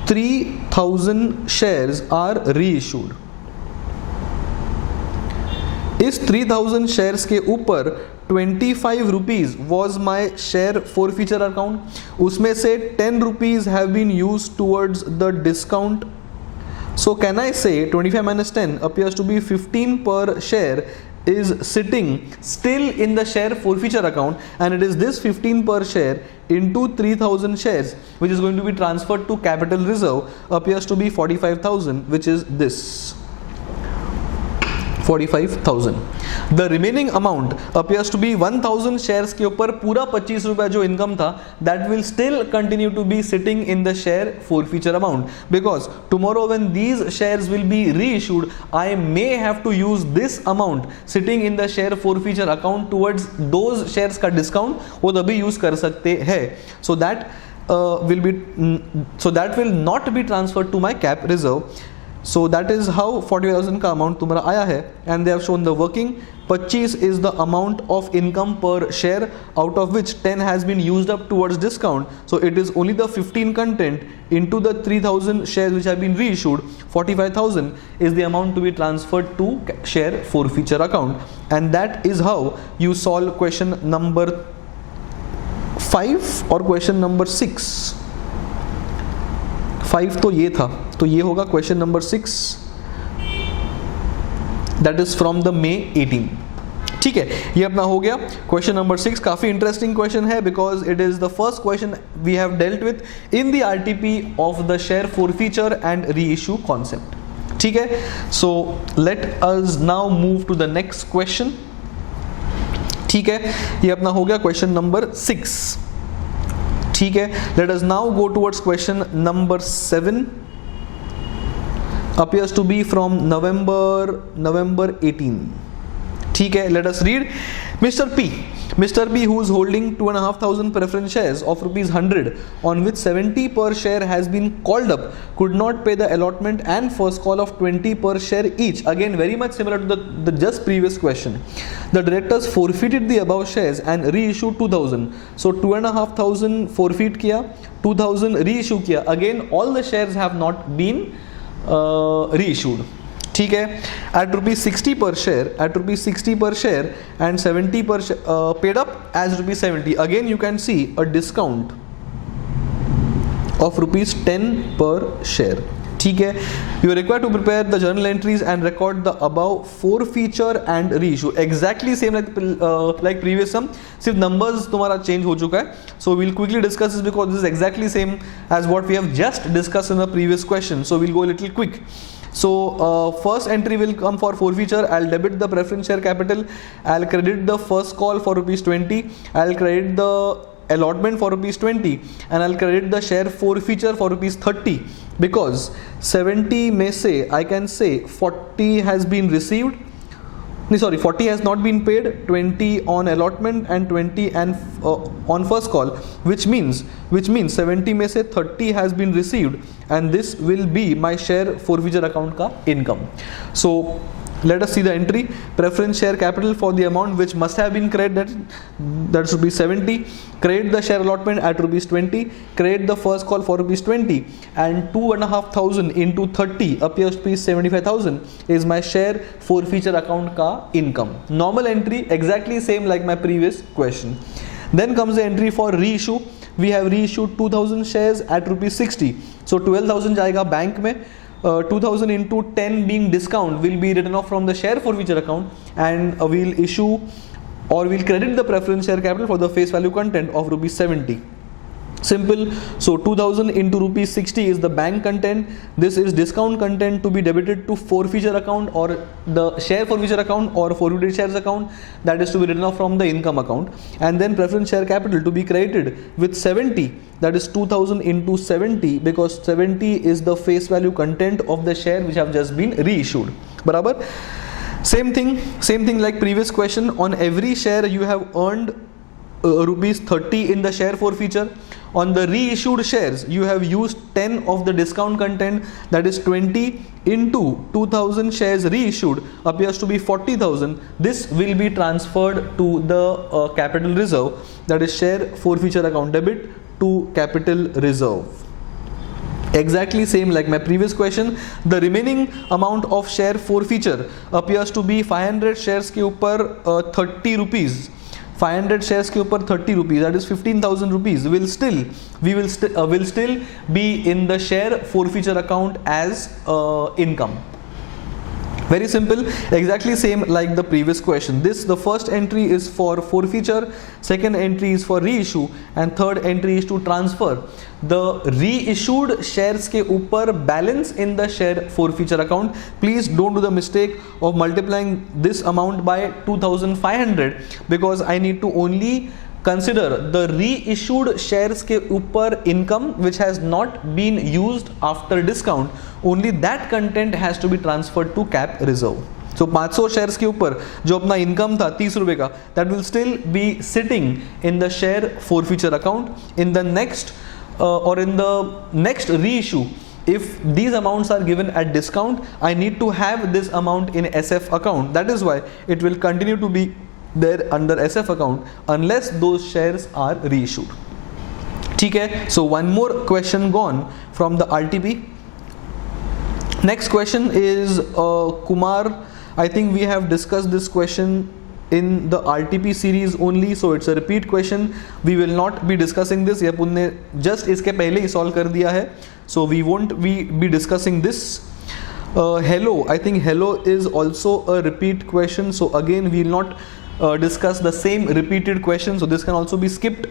3000 shares are reissued. इस 3000 shares के ऊपर 25 rupees was my share forfeiture account. उसमें से 10 rupees have been used towards the discount. So can I say 25 minus 10 appears to be 15 per share is sitting still in the share forfeiture account, and it is this 15 per share into 3000 shares which is going to be transferred to capital reserve, appears to be 45,000, which is this 45,000. The remaining amount appears to be 1000 shares के ऊपर पूरा 25 रुपया जो income था, that will still continue to be sitting in the share forfeiture amount, because tomorrow when these shares will be reissued, I may have to use this amount sitting in the share forfeiture account towards those shares का discount, वो तभी use कर सकते हैं. So that will not be transferred to my cap reserve. So that is how 45,000 का amount तुम्हारा आया है, and they have shown the working. 25 is the amount of income per share, out of which 10 has been used up towards discount. So it is only the 15 content into the 3000 shares which have been reissued. 45,000 is the amount to be transferred to share forfeiture account, and that is how you solve question number 5 or question number 6. 5 तो ये था, तो ये होगा question number 6, that is from the May 18. ठीक है, ये अपना हो गया क्वेश्चन नंबर 6. काफी इंटरेस्टिंग क्वेश्चन है because it is the first question we have dealt with in the RTP of the share forfeiture and reissue concept. ठीक है, so let us now move to the next question. ठीक है, ये अपना हो गया question number 6. ठीक है, let us now go towards question number 7. appears to be from November 18. ठीक है, let us read. Mr. P who is holding 2,500 preference shares of rupees 100 on which 70 per share has been called up could not pay the allotment and first call of 20 per share each. Again very much similar to the just previous question. The directors forfeited the above shares and reissued 2,000. So 2,500 forfeit किया, 2,000 reissue किया. Again all the shares have not been reissued. ठीक है, at rupees 60 per share and 70 per share paid up as rupees 70. Again you can see a discount of rupees 10 per share. ठीक है. You are required to prepare the journal entries and record the above forfeiture and reissue. Exactly same like previous sum. सिर्फ numbers तुम्हारा change हो चुका है. So we'll quickly discuss this because this is exactly same as what we have just discussed in the previous question. So we'll go a little quick. So first entry will come for forfeiture. I'll debit the preference share capital. I'll credit the first call for ₹20. I'll credit the allotment for ₹20 and I'll credit the share forfeiture for ₹30 because 70 में से I can say 40 has been received. No, sorry, 40 has not been paid, 20 on allotment and 20 and on first call, which means 70 में से 30 has been received and this will be my share forfeiture account का income. So let us see the entry. Preference share capital for the amount which must have been credited, that should be 70. Credit the share allotment at ₹20. Credit the first call for ₹20 and 2,500 into 30 appears to be 75,000 is my share forfeiture account ka income. Normal entry, exactly same like my previous question. Then comes the entry for reissue. We have reissued 2,000 shares at ₹60. So 12,000 जाएगा bank में. 2,000 into 10 being discount will be written off from the share forfeiture account and we'll issue or we'll credit the preference share capital for the face value content of ₹70. Simple. So 2,000 into ₹60 is the bank content. This is discount content to be debited to forfeiture account or the share forfeiture account or forfeited shares account, that is to be written off from the income account, and then preference share capital to be credited with 70, that is 2,000 into 70 because 70 is the face value content of the share which have just been reissued. Barabar. Same thing like previous question. On every share you have earned ₹30 in the share forfeiture. On the reissued shares you have used 10 of the discount content, that is 20 into 2,000 shares reissued appears to be 40,000. This will be transferred to the capital reserve, that is share forfeiture account debit to capital reserve. Exactly same like my previous question. The remaining amount of share forfeiture appears to be 500 shares के ऊपर ₹30. 500 shares के ऊपर ₹30, that is 15,000 rupees will still be in the share forfeiture account as income. Very simple, exactly same like the previous question. The first entry is for forfeiture, second entry is for reissue and third entry is to transfer the reissued shares के ऊपर balance in the share forfeiture account. Please don't do the mistake of multiplying this amount by 2,500 because I need to only consider the reissued shares के ऊपर income which has not been used after discount. Only that content has to be transferred to cap reserve. So 500 shares के ऊपर जो अपना income था ₹30 का, that will still be sitting in the share forfeiture account. In the next reissue, if these amounts are given at discount, I need to have this amount in SF account. That is why it will continue to be there under SF account unless those shares are reissued. ठीक है. So one more question gone from the RTP. Next question is Kumar. I think we have discussed this question in the RTP series only, so it's a repeat question. We will not be discussing this. ये अपन ने just इसके पहले ही solve कर दिया है, so we won't be discussing this. Hello, I think hello is also a repeat question, so again we will not discuss the same repeated question, so this can also be skipped.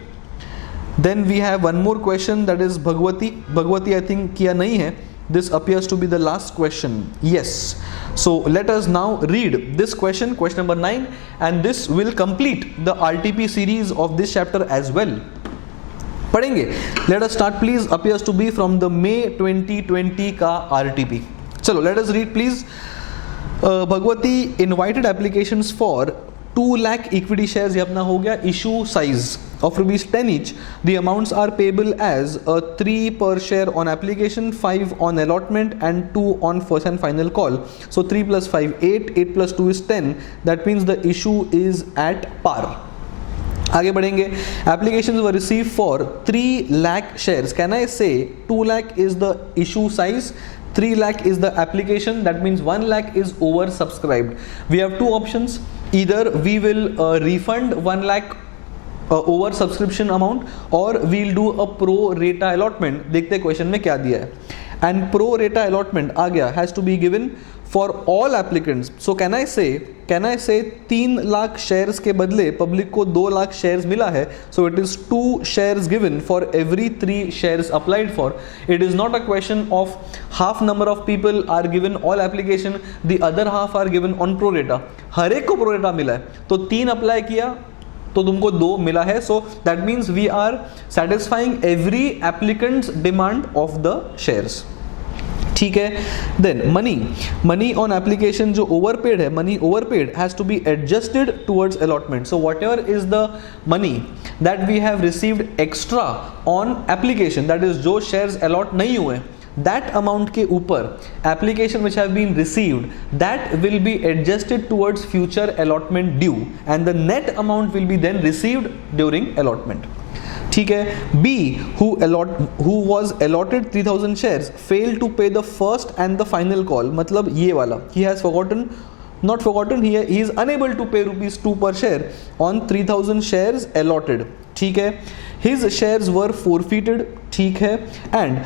Then we have one more question, that is Bhagwati I think किया नहीं है. This appears to be the last question. Yes. So let us now read this question number 9, and this will complete the RTP series of this chapter as well. पढ़ेंगे. Let us start please. Appears to be from the May 2020 का RTP. चलो let us read please. Bhagwati invited applications for 2 lakh equity shares, ये अपना हो गया. Issue size of ₹10 each. The amounts are payable as 3 per share on application, 5 on allotment and 2 on first and final call. So 3 plus 5 8, 8 plus 2 is 10. That means the issue is at par. आगे बढ़ेंगे. Applications were received for 3 lakh shares. Can I say 2 lakh is the issue size, 3 lakh is the application? That means 1 lakh is oversubscribed. We have two options. Either we will refund 1 lakh over subscription amount or we'll do a pro rata allotment. देखते हैं question में क्या दिया है. and pro rata allotment आ गया, has to be given for all applicants. So can I say 3 lakh shares के बदले public को 2 लाख shares मिला है, so it is 2 shares given for every 3 shares applied for. It is not a question of half number of people are given all application, the other half are given on pro rata. हर एक को pro rata मिला है, तो 3 apply किया तो तुमको 2 मिला है. So that means we are satisfying every applicant's demand of the shares. ठीक है. देन मनी ऑन एप्लीकेशन जो ओवरपेड है, money overpaid has to be adjusted towards allotment. So whatever is the money that we have received extra on application, that is जो shares allot नहीं हुए, that amount के ऊपर application which have been received, that will be adjusted towards future allotment due and the net amount will be then received during allotment. ठीक है. B who was allotted 3000 shares failed to pay the first and the final call, मतलब ये वाला, he has not forgotten, he is unable to pay rupees 2 per share on 3000 shares allotted. ठीक है. His shares were forfeited. ठीक है. And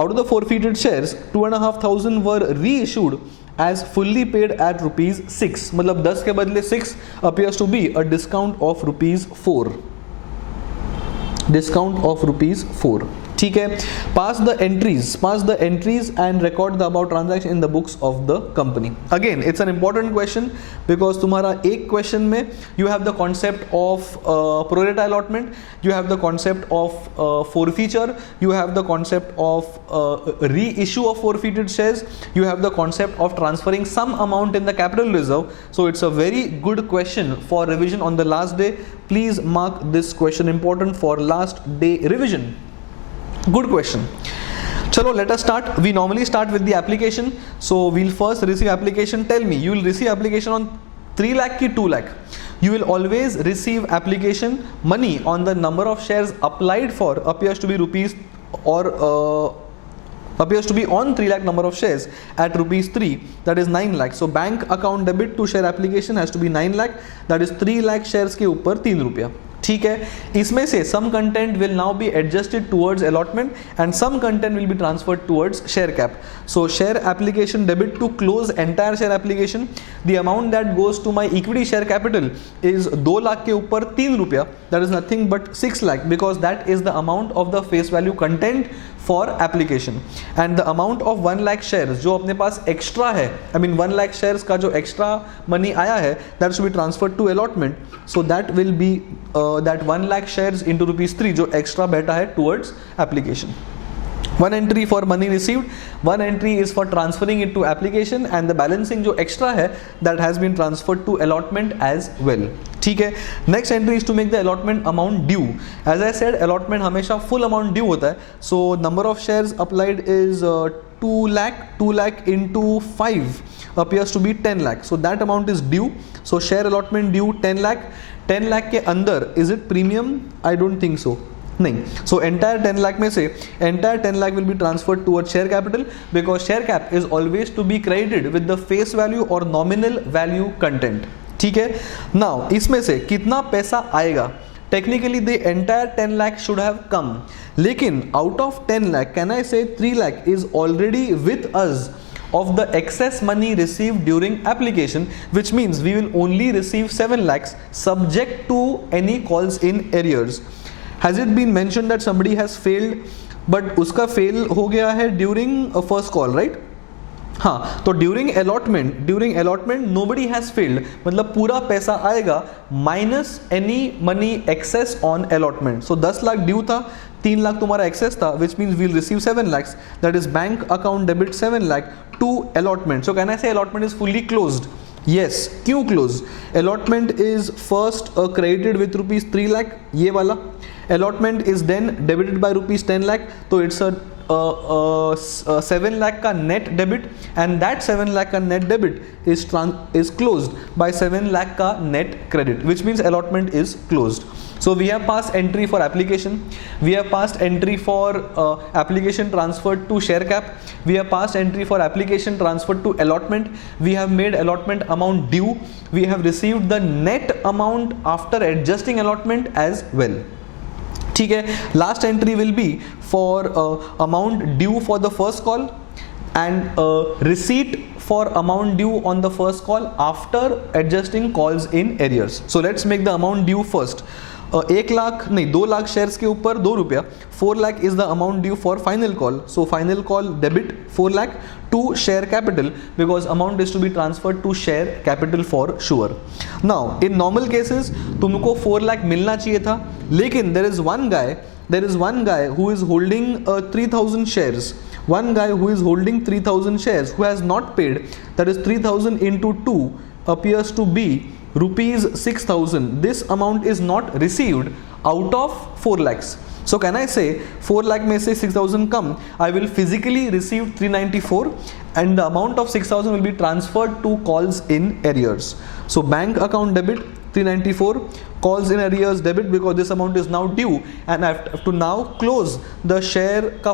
out of the forfeited shares 2500 were reissued as fully paid at rupees 6, मतलब 10 के बदले 6 appears to be a discount of rupees 4. Discount of rupees 4. ठीक है. Pass the entries and record the above transaction in the books of the company. Again, it's an important question because तुम्हारा एक question में you have the concept of pro rata allotment, you have the concept of forfeiture, you have the concept of reissue of forfeited shares, you have the concept of transferring some amount in the capital reserve. So it's a very good question for revision on the last day. Please mark this question important for last day revision. Good question. Chalo, let us start. We normally start with the application. So we'll first receive application. Tell me, you will receive application on 3 lakh ki 2 lakh. You will always receive application money on the number of shares applied for appears to be rupees or appears to be on 3 lakh number of shares at rupees 3, that is 9 lakh. So bank account debit to share application has to be 9 lakh, that is 3 lakh shares के ऊपर 3 रुपया. ठीक है. इसमें से some content will now be adjusted towards allotment and some content will be transferred towards share cap. So share application debit to close entire share application. The amount that goes to my equity share capital is 2 lakh के ऊपर 3 रुपया, that is nothing but 6 lakh because that is the amount of the face value content for application. And the amount of 1 lakh shares जो अपने पास extra है, I mean 1 lakh shares का जो extra money आया है, that should be transferred to allotment. So that will be that 1 lakh shares into rupees 3 जो extra बैठा है towards application. One entry for money received, one entry is for transferring it to application and the balancing जो extra है that has been transferred to allotment as well. ठीक है. Next entry is to make the allotment amount due. As I said, allotment हमेशा full amount due होता है. So number of shares applied is 2 lakh into 5 appears to be 10 lakh. So that amount is due. So share allotment due 10 lakh. 10 lakh के अंदर is it premium? I don't think so. नहीं. So entire 10 lakh में से entire 10 lakh will be transferred towards share capital because share cap is always to be credited with the face value or nominal value content. ठीक है. Now इसमें से कितना पैसा आएगा? Technically the entire 10 lakh should have come. लेकिन out of 10 lakh can I say 3 lakh is already with us of the excess money received during application, which means we will only receive 7 lakhs subject to any calls in arrears. Has it been mentioned that somebody has failed but उसका fail हो गया है during a first call, right? हाँ, तो during allotment nobody has failed, मतलब पूरा पैसा आएगा minus any money excess on allotment. So 10 lakh due था, 3 लाख तुम्हारा excess था, which means we'll receive 7 lakhs, that is bank account debit 7 lakh to allotment. So can I say allotment is fully closed? Yes. क्यों close? Allotment is first credited with rupees 3 lakh, ये वाला. Allotment is then debited by rupees 10 lakh, so it's a 7 lakh का net debit and that 7 lakh का net debit is closed by 7 lakh का net credit, which means allotment is closed. So we have passed entry for application, we have passed entry for application transferred to share cap, we have passed entry for application transferred to allotment, we have made allotment amount due, we have received the net amount after adjusting allotment as well. ठीक है. Last entry will be for amount due for the first call and receipt for amount due on the first call after adjusting calls in arrears. So let's make the amount due first. 1 lakh नहीं 2 lakh shares के ऊपर 2 रुपया. 4 lakh is the amount due for final call. So final call debit 4 lakh to share capital because amount is to be transferred to share capital for sure. Now in normal cases तुमको 4 lakh मिलना चाहिए था, लेकिन there is one guy who is holding 3000 shares. One guy who is holding 3000 shares who has not paid, that is 3000 into 2 appears to be rupees 6000. This amount is not received out of 4 lakhs. So can I say 4 lakh में से 6000 come, I will physically receive 394 and the amount of 6000 will be transferred to calls in arrears. So bank account debit 394, calls in arrears debit because this amount is now due, and I have to now close the share का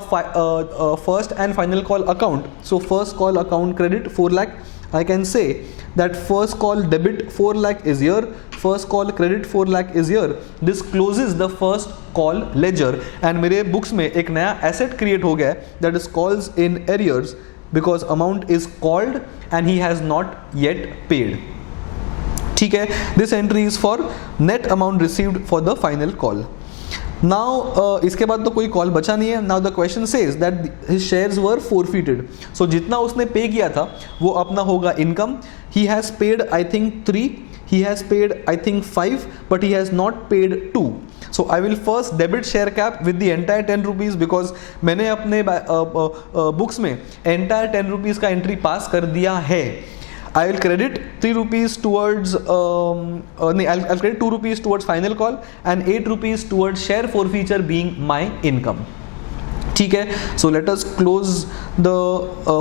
first and final call account. So first call account credit 4 lakh. I can say that first call debit 4 lakh is here, first call credit 4 lakh is here. This closes the first call ledger and मेरे books में एक नया asset create हो गया है, that is calls in arrears because amount is called and he has not yet paid. ठीक है. This entry is for net amount received for the final call. Now इसके बाद तो कोई कॉल बचा नहीं है. Now the question says that his shares were forfeited. So जितना उसने पे किया था वो अपना होगा income. He has paid I think 3, he has paid I think 5, but he has not paid 2. So I will first debit share cap with the entire 10 rupees because मैंने अपने books में entire 10 rupees का entry पास कर दिया है. I will credit 3 rupees towards I'll credit 2 rupees towards final call and 8 rupees towards share forfeiture being my income. ठीक है. So let us close the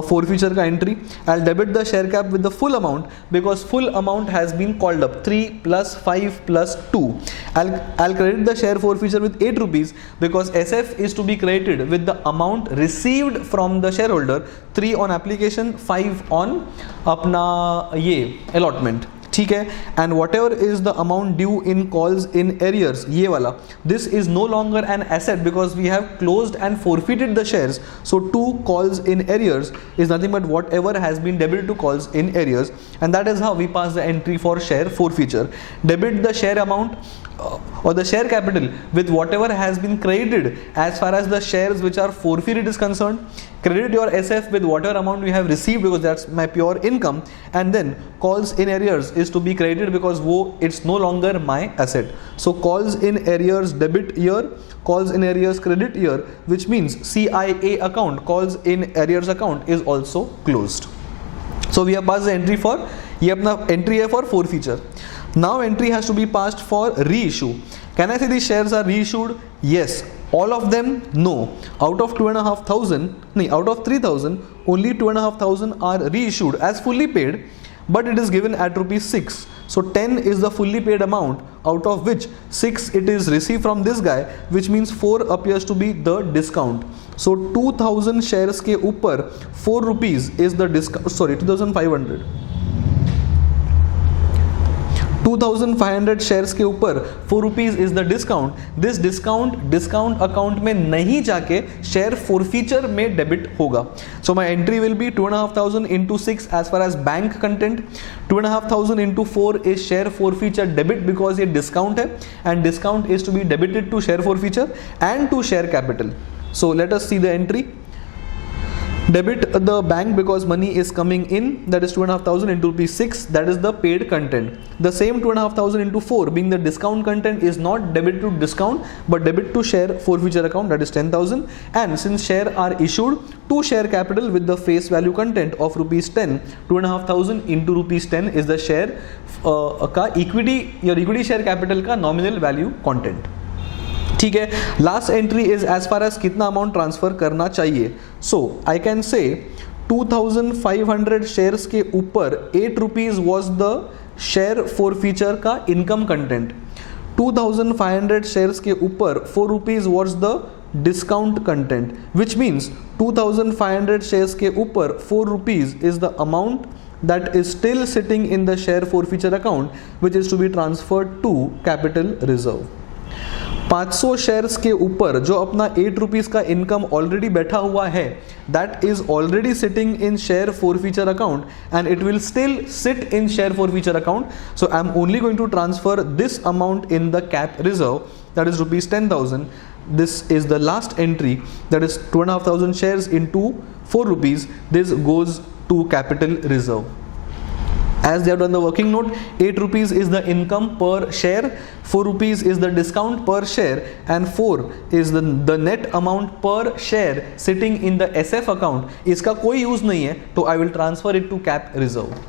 forfeiture का entry. I'll debit the share cap with the full amount because full amount has been called up, 3 plus 5 plus 2. I'll credit the share forfeiture with 8 rupees because SF is to be credited with the amount received from the shareholder, 3 on application, 5 on अपना ये allotment. ठीक है. And whatever is the amount due in calls in arrears, ये वाला, this is no longer an asset because we have closed and forfeited the shares. So to calls in arrears is nothing but whatever has been debited to calls in arrears and that is how we pass the entry for share forfeiture. Debit the share amount or the share capital with whatever has been credited as far as the shares which are forfeited is concerned. Credit your SF with whatever amount you have received because that's my pure income, and then calls in arrears is to be credited because it's no longer my asset. So calls in arrears debit here, calls in arrears credit here, which means CIA account, calls in arrears account is also closed. So we have passed the entry for, ये अपना entry है for forfeiture. Now entry has to be passed for reissue. Can I say these shares are reissued? Yes. All of them? No. Out of 2,500, out of 3,000, only 2,500 are reissued as fully paid, but it is given at rupees 6. So 10 is the fully paid amount, out of which 6 it is received from this guy, which means 4 appears to be the discount. So 2,000 shares के ऊपर 4 rupees is the discount. Sorry, 2,500. 2,500 shares के ऊपर 4 rupees is the discount. This discount account में नहीं जाके share forfeiture में debit होगा. So my entry will be 2,500 into 6 as far as bank content. 2,500 into 4 is share forfeiture debit because ये discount है and discount is to be debited to share forfeiture and to share capital. So let us see the entry. Debit the bank because money is coming in, that is 2,500 into rupees 6, that is the paid content. The same 2,500 into 4 being the discount content is not debit to discount but debit to share forfeiture account, that is 10,000. And since share are issued to share capital with the face value content of rupees 10, 2,500 into rupees 10 is the share का equity, your equity share capital का nominal value content. ठीक है. Last entry is as far as कितना amount transfer करना चाहिए. सो I can say 2,500 shares के ऊपर 8 rupees was the share forfeiture का इनकम कंटेंट. 2,500 शेयर्स के ऊपर 4 rupees was the discount content, which means 2,500 shares के ऊपर 4 rupees is the amount that is still sitting in the share forfeiture account which is to be transferred to capital reserve. 500 shares के ऊपर जो अपना 8 rupees का income already बैठा हुआ है, that is already sitting in share forfeiture account and it will still sit in share forfeiture account. So I am only going to transfer this amount in the cap reserve, that is rupees 10,000. This is the last entry, that is 2,500 shares into 4 rupees. This goes to capital reserve. As they have done the working note, 8 rupees is the income per share, 4 rupees is the discount per share, and 4 is the net amount per share sitting in the SF account. इसका कोई use नहीं है, तो I will transfer it to cap reserve.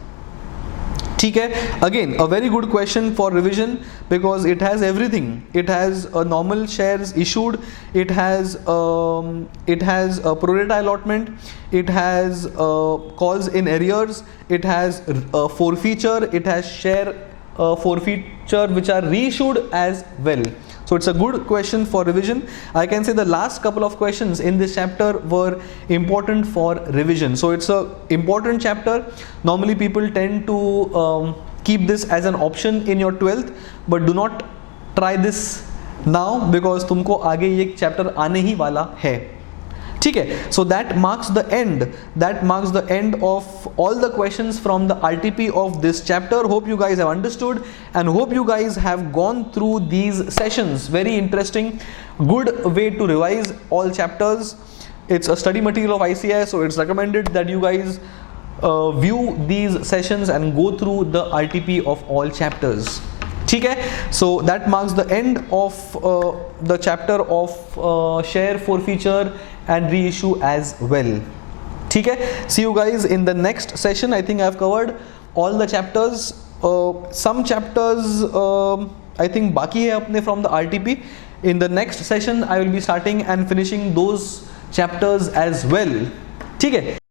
ठीक है, again a very good question for revision because it has everything. It has normal shares issued, it has a pro rata allotment, it has calls in arrears, it has forfeiture, it has share forfeiture which are reissued as well. So it's a good question for revision. I can say the last couple of questions in this chapter were important for revision. So it's a important chapter. Normally people tend to keep this as an option in your 12th, but do not try this now because तुमको आगे ये chapter आने ही वाला है. ठीक है, so that marks the end of all the questions from the RTP of this chapter. Hope you guys have understood and hope you guys have gone through these sessions. Very interesting, good way to revise all chapters. It's a study material of ICI, so it's recommended that you guys view these sessions and go through the RTP of all chapters. ठीक है, so that marks the end of the chapter of share forfeiture and reissue as well. ठीक है, see you guys in the next session. I think I have covered all the chapters. Some chapters I think बाकी है अपने from the RTP. In the next session I will be starting and finishing those chapters as well. ठीक है.